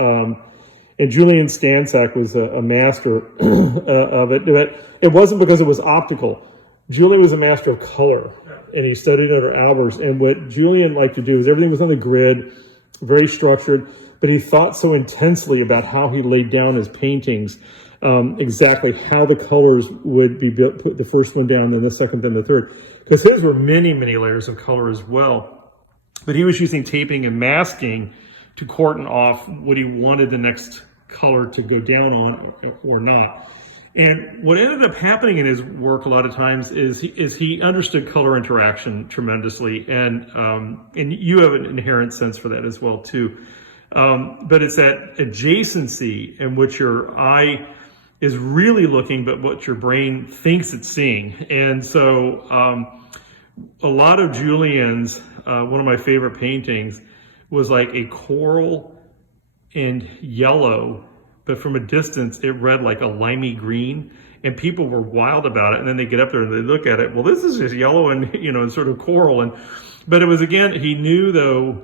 Julian Stansack was a master of it. But it wasn't because it was optical. Julian was a master of color, and he studied under Albers. And what Julian liked to do is everything was on the grid, very structured, but he thought so intensely about how he laid down his paintings, exactly how the colors would be built, put the first one down, then the second, then the third. Because his were many, many layers of color as well. But he was using taping and masking to cordon off what he wanted the next color to go down on or not. And what ended up happening in his work a lot of times is he understood color interaction tremendously, and you have an inherent sense for that as well too. But it's that adjacency in which your eye is really looking, but what your brain thinks it's seeing. And so a lot of Julian's, one of my favorite paintings was like a coral and yellow, but from a distance it read like a limey green, and people were wild about it. And then they get up there and they look at it, well, this is just yellow and, you know, and sort of coral. But it was, again, he knew though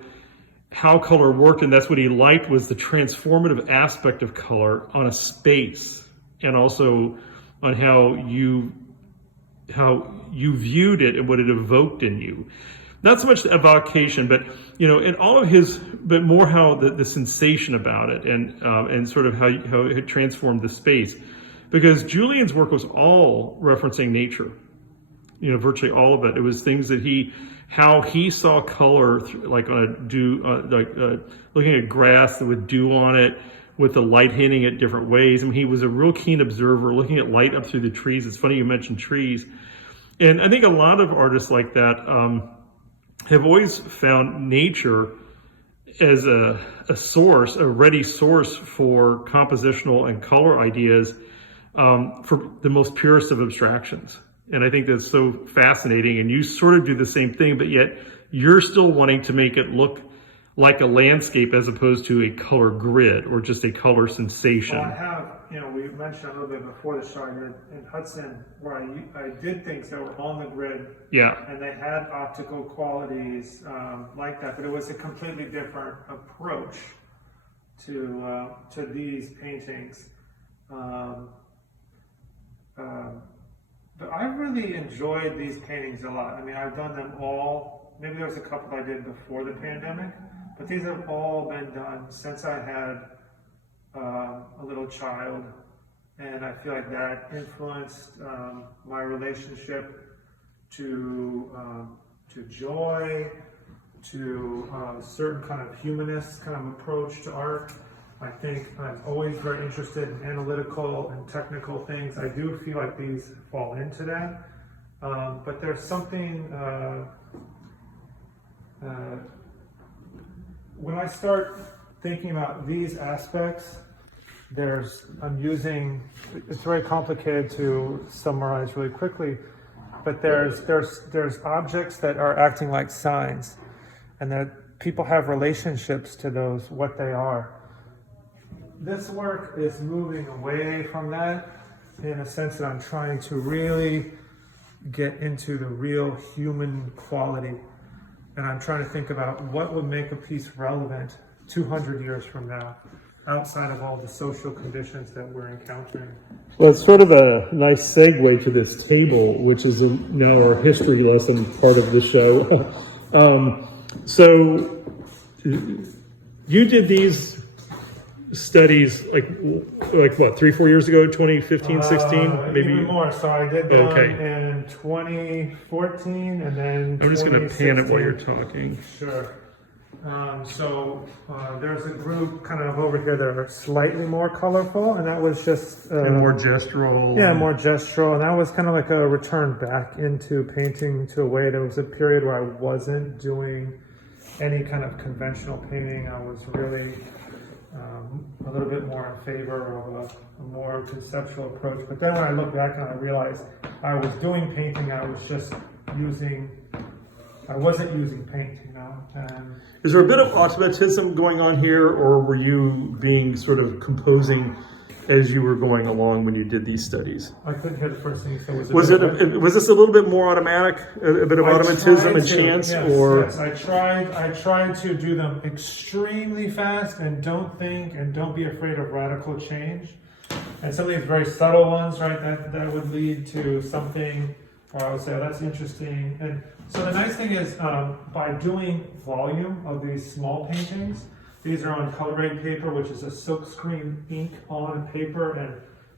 how color worked, and that's what he liked, was the transformative aspect of color on a space, and also on how you viewed it and what it evoked in you. Not so much the evocation, but, you know, in all of his, but more how the sensation about it, and sort of how it transformed the space. Because Julian's work was all referencing nature, you know, virtually all of it. It was things that how he saw color, like on a dew, looking at grass with dew on it, with the light hitting it different ways. I mean, he was a real keen observer, looking at light up through the trees. It's funny you mentioned trees. And I think a lot of artists like that have always found nature as a source, a ready source for compositional and color ideas, for the most purest of abstractions. And I think that's so fascinating. And you sort of do the same thing, but yet you're still wanting to make it look like a landscape as opposed to a color grid or just a color sensation. Well, I have, you know, we mentioned a little bit before the show, in Hudson, where I did things that were on the grid. Yeah. And they had optical qualities like that, but it was a completely different approach to these paintings. But I really enjoyed these paintings a lot. I mean, I've done them all. Maybe there was a couple I did before the pandemic, but these have all been done since I had a little child. And I feel like that influenced my relationship to joy, to a certain kind of humanist kind of approach to art. I think I'm always very interested in analytical and technical things. I do feel like these fall into that. But there's something, when I start thinking about these aspects, I'm using, it's very complicated to summarize really quickly, but there's objects that are acting like signs, and that people have relationships to those, what they are. This work is moving away from that, in a sense that I'm trying to really get into the real human quality. And I'm trying to think about what would make a piece relevant 200 years from now, outside of all the social conditions that we're encountering. Well, it's sort of a nice segue to this table, which is now our history lesson part of the show. So you did these studies like what, 3-4 years ago, 2015, 16, maybe even more. So I did them in 2014, and then I'm just going to pan it while you're talking. Sure. There's a group kind of over here that are slightly more colorful, and that was just and more gestural. Yeah, more gestural, and that was kind of like a return back into painting to a way. There was a period where I wasn't doing any kind of conventional painting. I was really a little bit more in favor of a more conceptual approach. But then when I look back and I realized I was doing painting, I wasn't using paint, you know. And is there a bit of automatism going on here, or were you being sort of composing as you were going along when you did these studies? I couldn't hear the first thing you said. Was this a little bit more automatic, a bit of automatism and chance, yes, or? Yes, I tried to do them extremely fast and don't think and don't be afraid of radical change. And some of these very subtle ones, right, that would lead to something where I would say, oh, that's interesting. And so the nice thing is, by doing volume of these small paintings, these are on coloring paper, which is a silkscreen ink on paper, and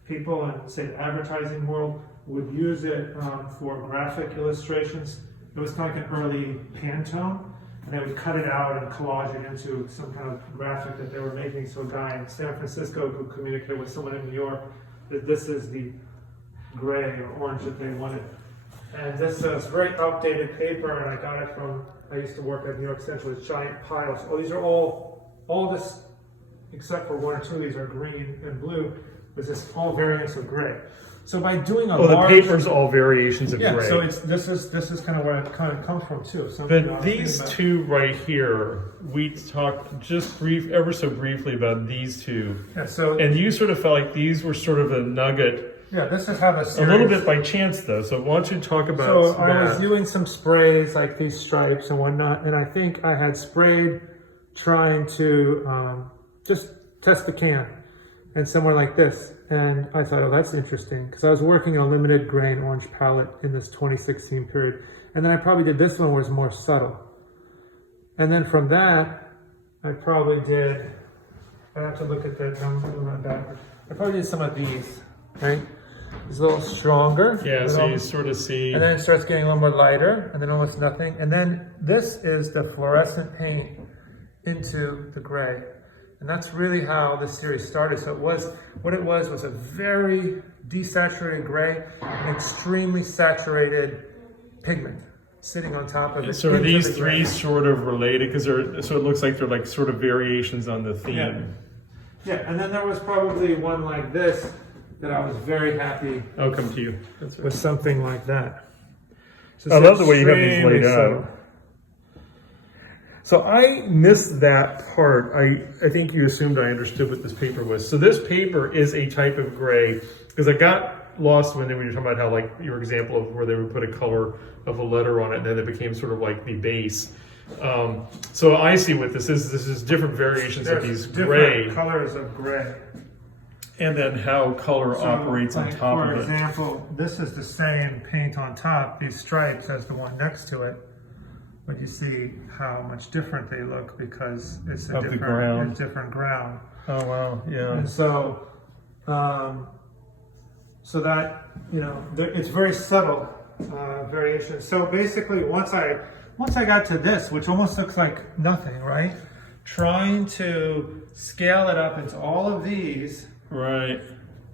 people in, say, the advertising world would use it for graphic illustrations. It was kind of like an early Pantone, and they would cut it out and collage it into some kind of graphic that they were making. So a guy in San Francisco could communicate with someone in New York that this is the gray or orange that they wanted. And this is very outdated paper, and I got it from, I used to work at New York Central, with giant piles. Oh, these are all this, except for one or two of these are green and blue, was this all variants of gray. So by doing a the paper's all variations of gray. Yeah, so this is kind of where it kind of comes from too. But these two right here, we talked just ever so briefly about these two. Yeah, so and you sort of felt like these were sort of a nugget. Yeah, this is how a little bit by chance though. So why don't you talk about that? I was doing some sprays like these stripes and whatnot, and I think I had sprayed trying to just test the can, and somewhere like this. And I thought, oh, that's interesting, because I was working a limited grain orange palette in this 2016 period. And then I probably did this one, where it's more subtle. And then from that, I probably did, I have to look at that, I probably did some of these, right? It's a little stronger. Yeah, so you sort of see. And then it starts getting a little more lighter, and then almost nothing. And then this is the fluorescent paint into the gray. And that's really how this series started. So what it was a very desaturated gray, and extremely saturated pigment sitting on top of it. So are these three sort of related? Because so it looks like they're like sort of variations on the theme. Yeah, and then there was probably one like this that I was very happy. I'll come to you. That's right. With something like that. So I love the way you have these laid out. So I missed that part. I think you assumed I understood what this paper was. So this paper is a type of gray, because I got lost when you were talking about how, like, your example of where they would put a color of a letter on it, and then it became sort of like the base. So I see what this is. This is different variations of these gray. Different colors of gray. And then how color operates on top of it. For example, this is the same paint on top, these stripes, as the one next to it. But you see how much different they look, because it's a different ground. Oh wow, yeah. And so, so that, you know, it's very subtle variation. So basically, once I got to this, which almost looks like nothing, right? Trying to scale it up into all of these. Right.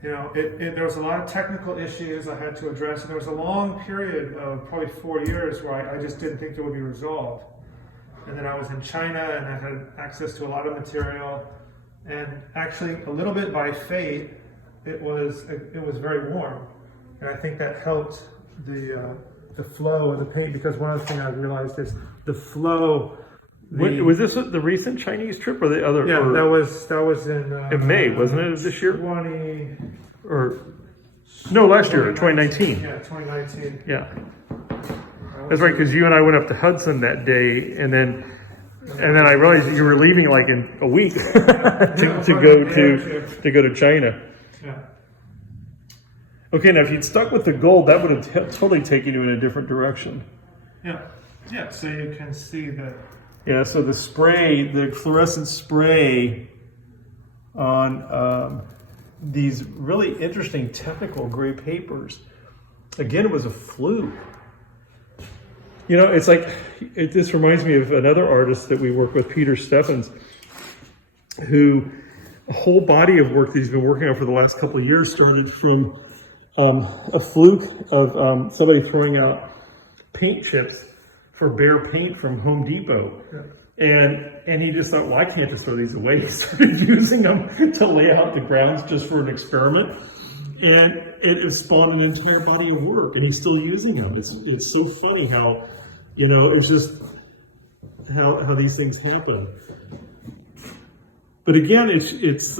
You know, there was a lot of technical issues I had to address, and there was a long period of probably 4 years where I just didn't think it would be resolved. And then I was in China, and I had access to a lot of material, and actually a little bit by fate, it was very warm, and I think that helped the flow of the paint, because one of the things I realized is the flow. Was this the recent Chinese trip or the other? Yeah, that was in May, wasn't it, this year? Last year, 2019. Yeah, 2019. Yeah, that's right, because you and I went up to Hudson that day, and then I realized you were leaving like in a week to go to China. Yeah. Okay, now if you'd stuck with the gold, that would have totally taken you in a different direction. Yeah. Yeah. So you can see that. Yeah, so the spray, the fluorescent spray on these really interesting technical gray papers, again, it was a fluke. You know, it's like, this reminds me of another artist that we work with, Peter Steffens, who a whole body of work that he's been working on for the last couple of years started from a fluke of somebody throwing out paint chips for Behr paint from Home Depot. Yeah. And he just thought, well, I can't just throw these away. He started using them to lay out the grounds just for an experiment. And it spawned an entire body of work, and he's still using them. It's so funny how, it's just how these things happen. But again, it's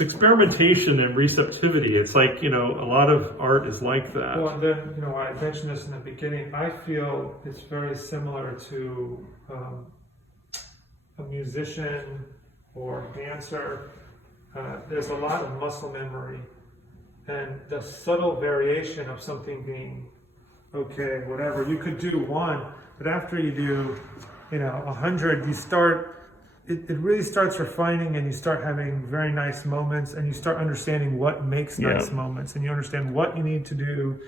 experimentation and receptivity. It's like, a lot of art is like that. Well, and then, I mentioned this in the beginning, I feel it's very similar to a musician or dancer. There's a lot of muscle memory, and the subtle variation of something being, okay, whatever, you could do one, but after you do, 100, you start, it really starts refining, and you start having very nice moments, and you start understanding what makes nice moments, and you understand what you need to do,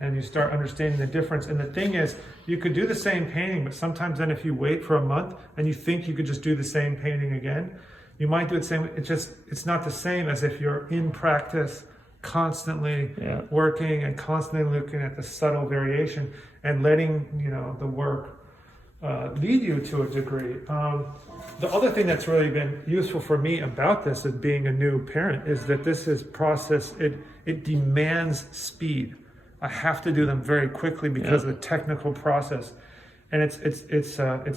and you start understanding the difference. And the thing is, you could do the same painting, but sometimes then if you wait for a month and you think you could just do the same painting again, you might do it the same. It's not the same as if you're in practice, constantly working and constantly looking at the subtle variation and letting the work lead you to a degree. The other thing that's really been useful for me about this as being a new parent is that this is process. It demands speed. I have to do them very quickly because of the technical process, and it's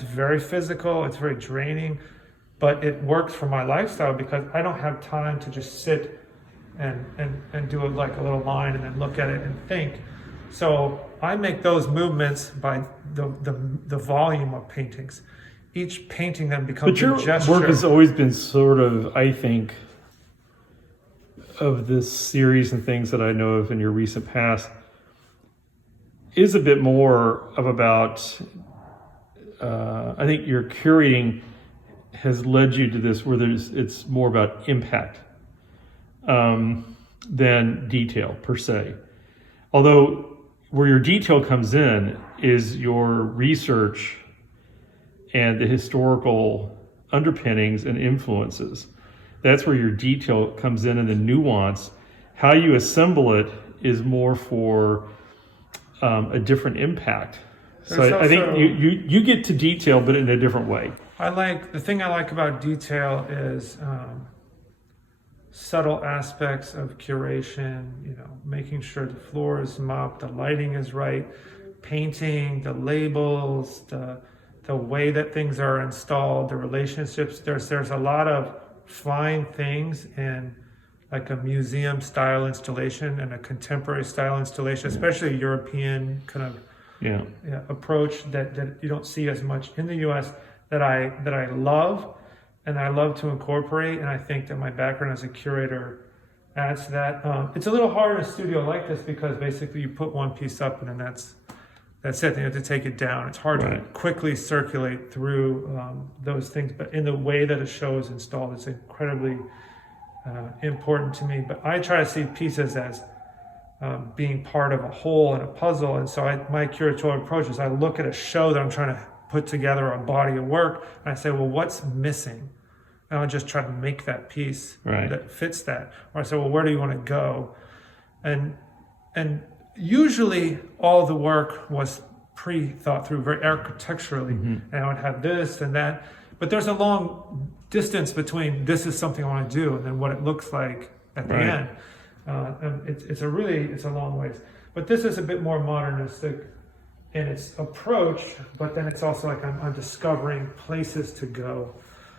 very physical. It's very draining, but it works for my lifestyle because I don't have time to just sit and do it like a little line and then look at it and think. So I make those movements by the volume of paintings. Each painting then becomes a gesture. But your work has always been sort of, I think, of this series and things that I know of in your recent past, is a bit more of about, I think your curating has led you to this where it's more about impact than detail per se. Although where your detail comes in is your research and the historical underpinnings and influences. That's where your detail comes in, and the nuance. How you assemble it is more for a different impact. So I think you get to detail, but in a different way. The thing I like about detail is subtle aspects of curation, making sure the floor is mopped, the lighting is right, painting, the labels, the way that things are installed, the relationships. There's a lot of fine things in like a museum style installation and a contemporary style installation, especially a European kind of approach that you don't see as much in the US that I love and I love to incorporate. And I think that my background as a curator adds to that. It's a little harder in a studio like this because basically you put one piece up and then that's it. You have to take it down. It's hard to quickly circulate through those things, but in the way that a show is installed, it's incredibly important to me. But I try to see pieces as being part of a whole and a puzzle. And so my curatorial approach is I look at a show that I'm trying to put together, a body of work, and I say, well, what's missing? And I'll just try to make that piece that fits that. Or I say, well, where do you want to go? And usually all the work was pre-thought through very architecturally. And I would have this and that. But there's a long distance between this is something I want to do and then what it looks like at the end. And it's a long ways. But this is a bit more modernistic in its approach, but then it's also like I'm discovering places to go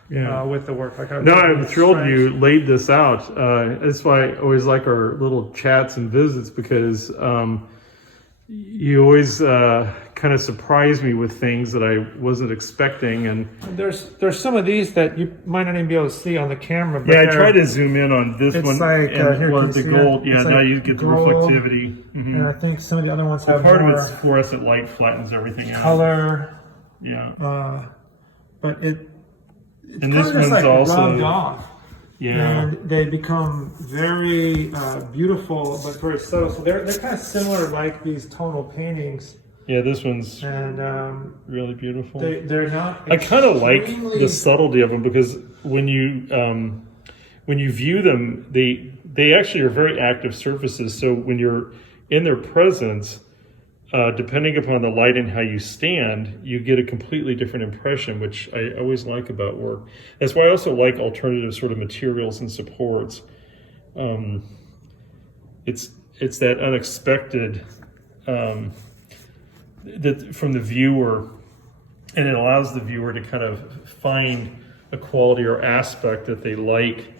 with the work. I'm thrilled you laid this out. That's why I always like our little chats and visits, because you always kind of surprise me with things that I wasn't expecting. And there's some of these that you might not even be able to see on the camera. But I try to zoom in on this one. Like, and the gold. It's now like you get the gold, reflectivity. And I think some of the other ones have part more of it's fluorescent light flattens everything out. Color. Yeah. But it's and this one's like also rubbed off. Yeah. And they become very beautiful, but very subtle. So they're kind of similar, like these tonal paintings. Yeah, this one's really beautiful. They're not. I kind of like the subtlety of them, because when you view them, they actually are very active surfaces. So when you're in their presence, depending upon the light and how you stand, you get a completely different impression, which I always like about work. That's why I also like alternative sort of materials and supports. It's that unexpected that from the viewer, and it allows the viewer to kind of find a quality or aspect that they like.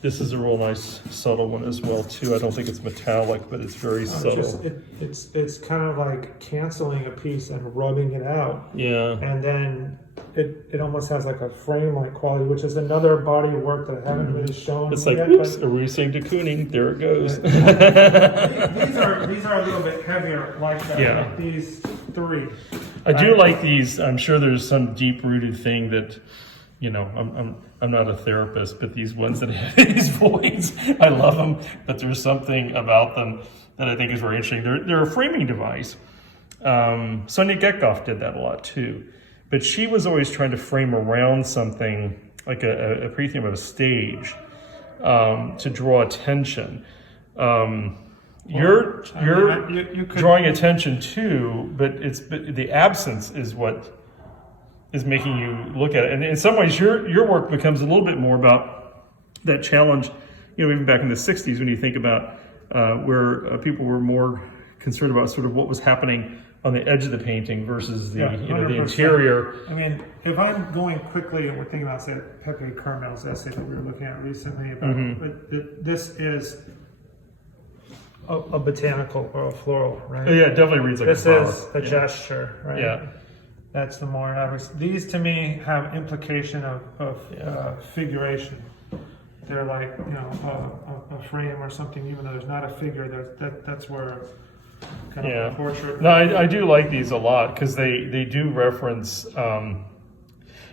This is a real nice subtle one as well too. I don't think it's metallic, but it's very subtle. It's kind of like canceling a piece and rubbing it out. Yeah. And then it almost has like a frame-like quality, which is another body of work that I haven't really shown. It's like, yet, oops, a re-synced de Kooning. There it goes. these are a little bit heavier like that. Yeah. Like these three. I do like these. I'm sure there's some deep-rooted thing that, you know, I'm not a therapist, but these ones that have these voids, I love them. But there's something about them that I think is very interesting. They're a framing device. Sonia Getgoff did that a lot too. But she was always trying to frame around something like a pre-theme of a stage to draw attention. You're drawing attention too, but the absence is what is making you look at it. And in some ways, your work becomes a little bit more about that challenge. You know, even back in the '60s, when you think about where people were more concerned about sort of what was happening on the edge of the painting versus the the interior. I mean, if I'm going quickly and we're thinking about, say, Pepe Carmel's essay that we were looking at recently, about this is a botanical or a floral, right? Oh, yeah, it definitely reads like this a flower. This is a gesture, right? Yeah. That's the more average. These, to me, have implication of figuration. They're like, you know, a frame or something, even though there's not a figure. That's where kind of a portrait. No, I do like these a lot because they do reference, and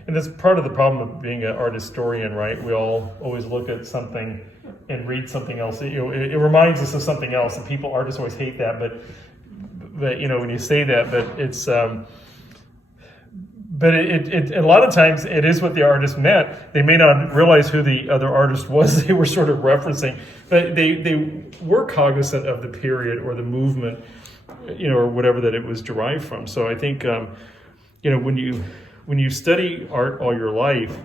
that's part of the problem of being an art historian, right? We all always look at something and read something else. You know, it reminds us of something else, and artists always hate that. But you know, when you say that, but it's. But it a lot of times it is what the artist meant. They may not realize who the other artist was they were sort of referencing, but they were cognizant of the period or the movement, you know, or whatever that it was derived from. So I think, you know, when you study art all your life,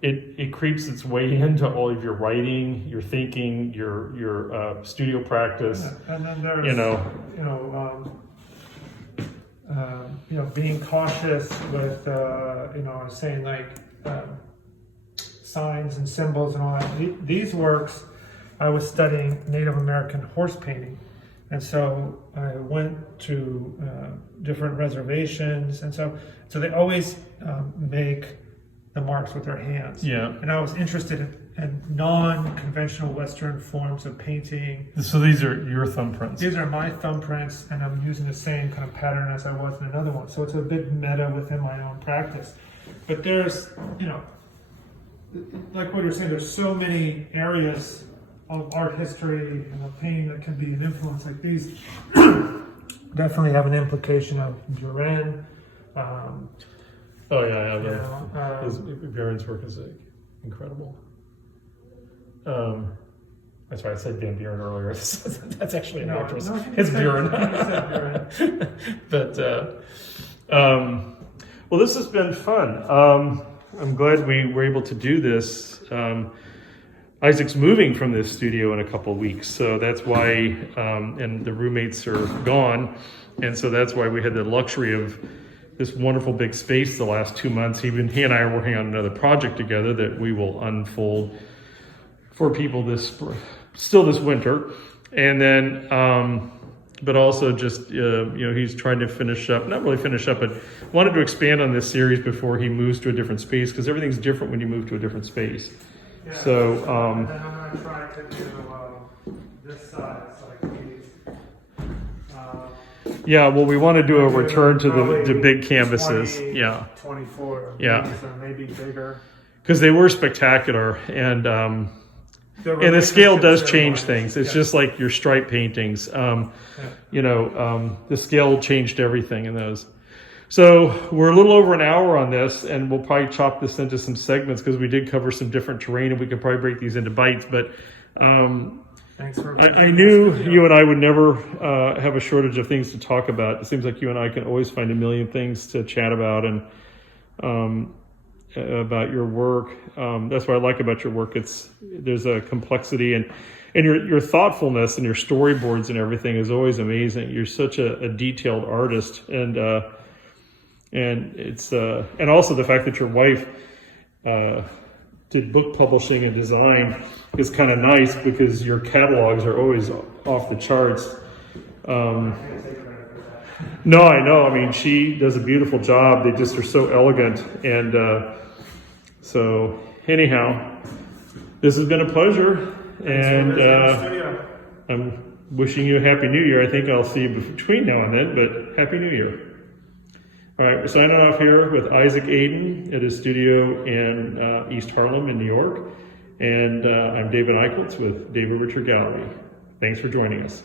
it creeps its way into all of your writing, your thinking, your studio practice. And then there's being cautious with, I was saying like signs and symbols and all that. These works, I was studying Native American horse painting. And so I went to different reservations. And so they always make the marks with their hands. Yeah. And I was interested in non-conventional Western forms of painting. So these are your thumbprints? These are my thumbprints, and I'm using the same kind of pattern as I was in another one. So it's a bit meta within my own practice. But there's, you know, like what you're saying, there's so many areas of art history and of painting that can be an influence. Like these definitely have an implication of Duran. Buren's work is incredible. That's why I said Van Buren earlier. That's actually an actress. It's Buren. But well, this has been fun. I'm glad we were able to do this. Isaac's moving from this studio in a couple of weeks, so that's why, and the roommates are gone, and so that's why we had the luxury of this wonderful big space the last 2 months. He and I are working on another project together that we will unfold for people this winter, and then but also just he's trying to not really finish up, but wanted to expand on this series before he moves to a different space, because everything's different when you move to a different space. Yeah, so and then I'm going to try to do this size, like these. Yeah, well, we want to do a return to the big canvases. 24. Yeah. Or maybe bigger. Because they were spectacular, and the scale does change things. It's just like your stripe paintings. The scale changed everything in those. So we're a little over an hour on this, and we'll probably chop this into some segments because we did cover some different terrain, and we could probably break these into bites. But Thanks for. I knew you and I would never have a shortage of things to talk about. It seems like you and I can always find a million things to chat about, and about your work. That's what I like about your work. There's a complexity, and your thoughtfulness and your storyboards and everything is always amazing. You're such a detailed artist, and it's and also the fact that your wife did book publishing and design is kind of nice, because your catalogs are always off the charts. No, I know. I mean, she does a beautiful job. They just are so elegant. And so anyhow, this has been a pleasure. And I'm wishing you a Happy New Year. I think I'll see you between now and then, but Happy New Year. All right, we're signing off here with Isaac Aden at his studio in East Harlem in New York. And I'm David Eichholtz with David Richard Gallery. Thanks for joining us.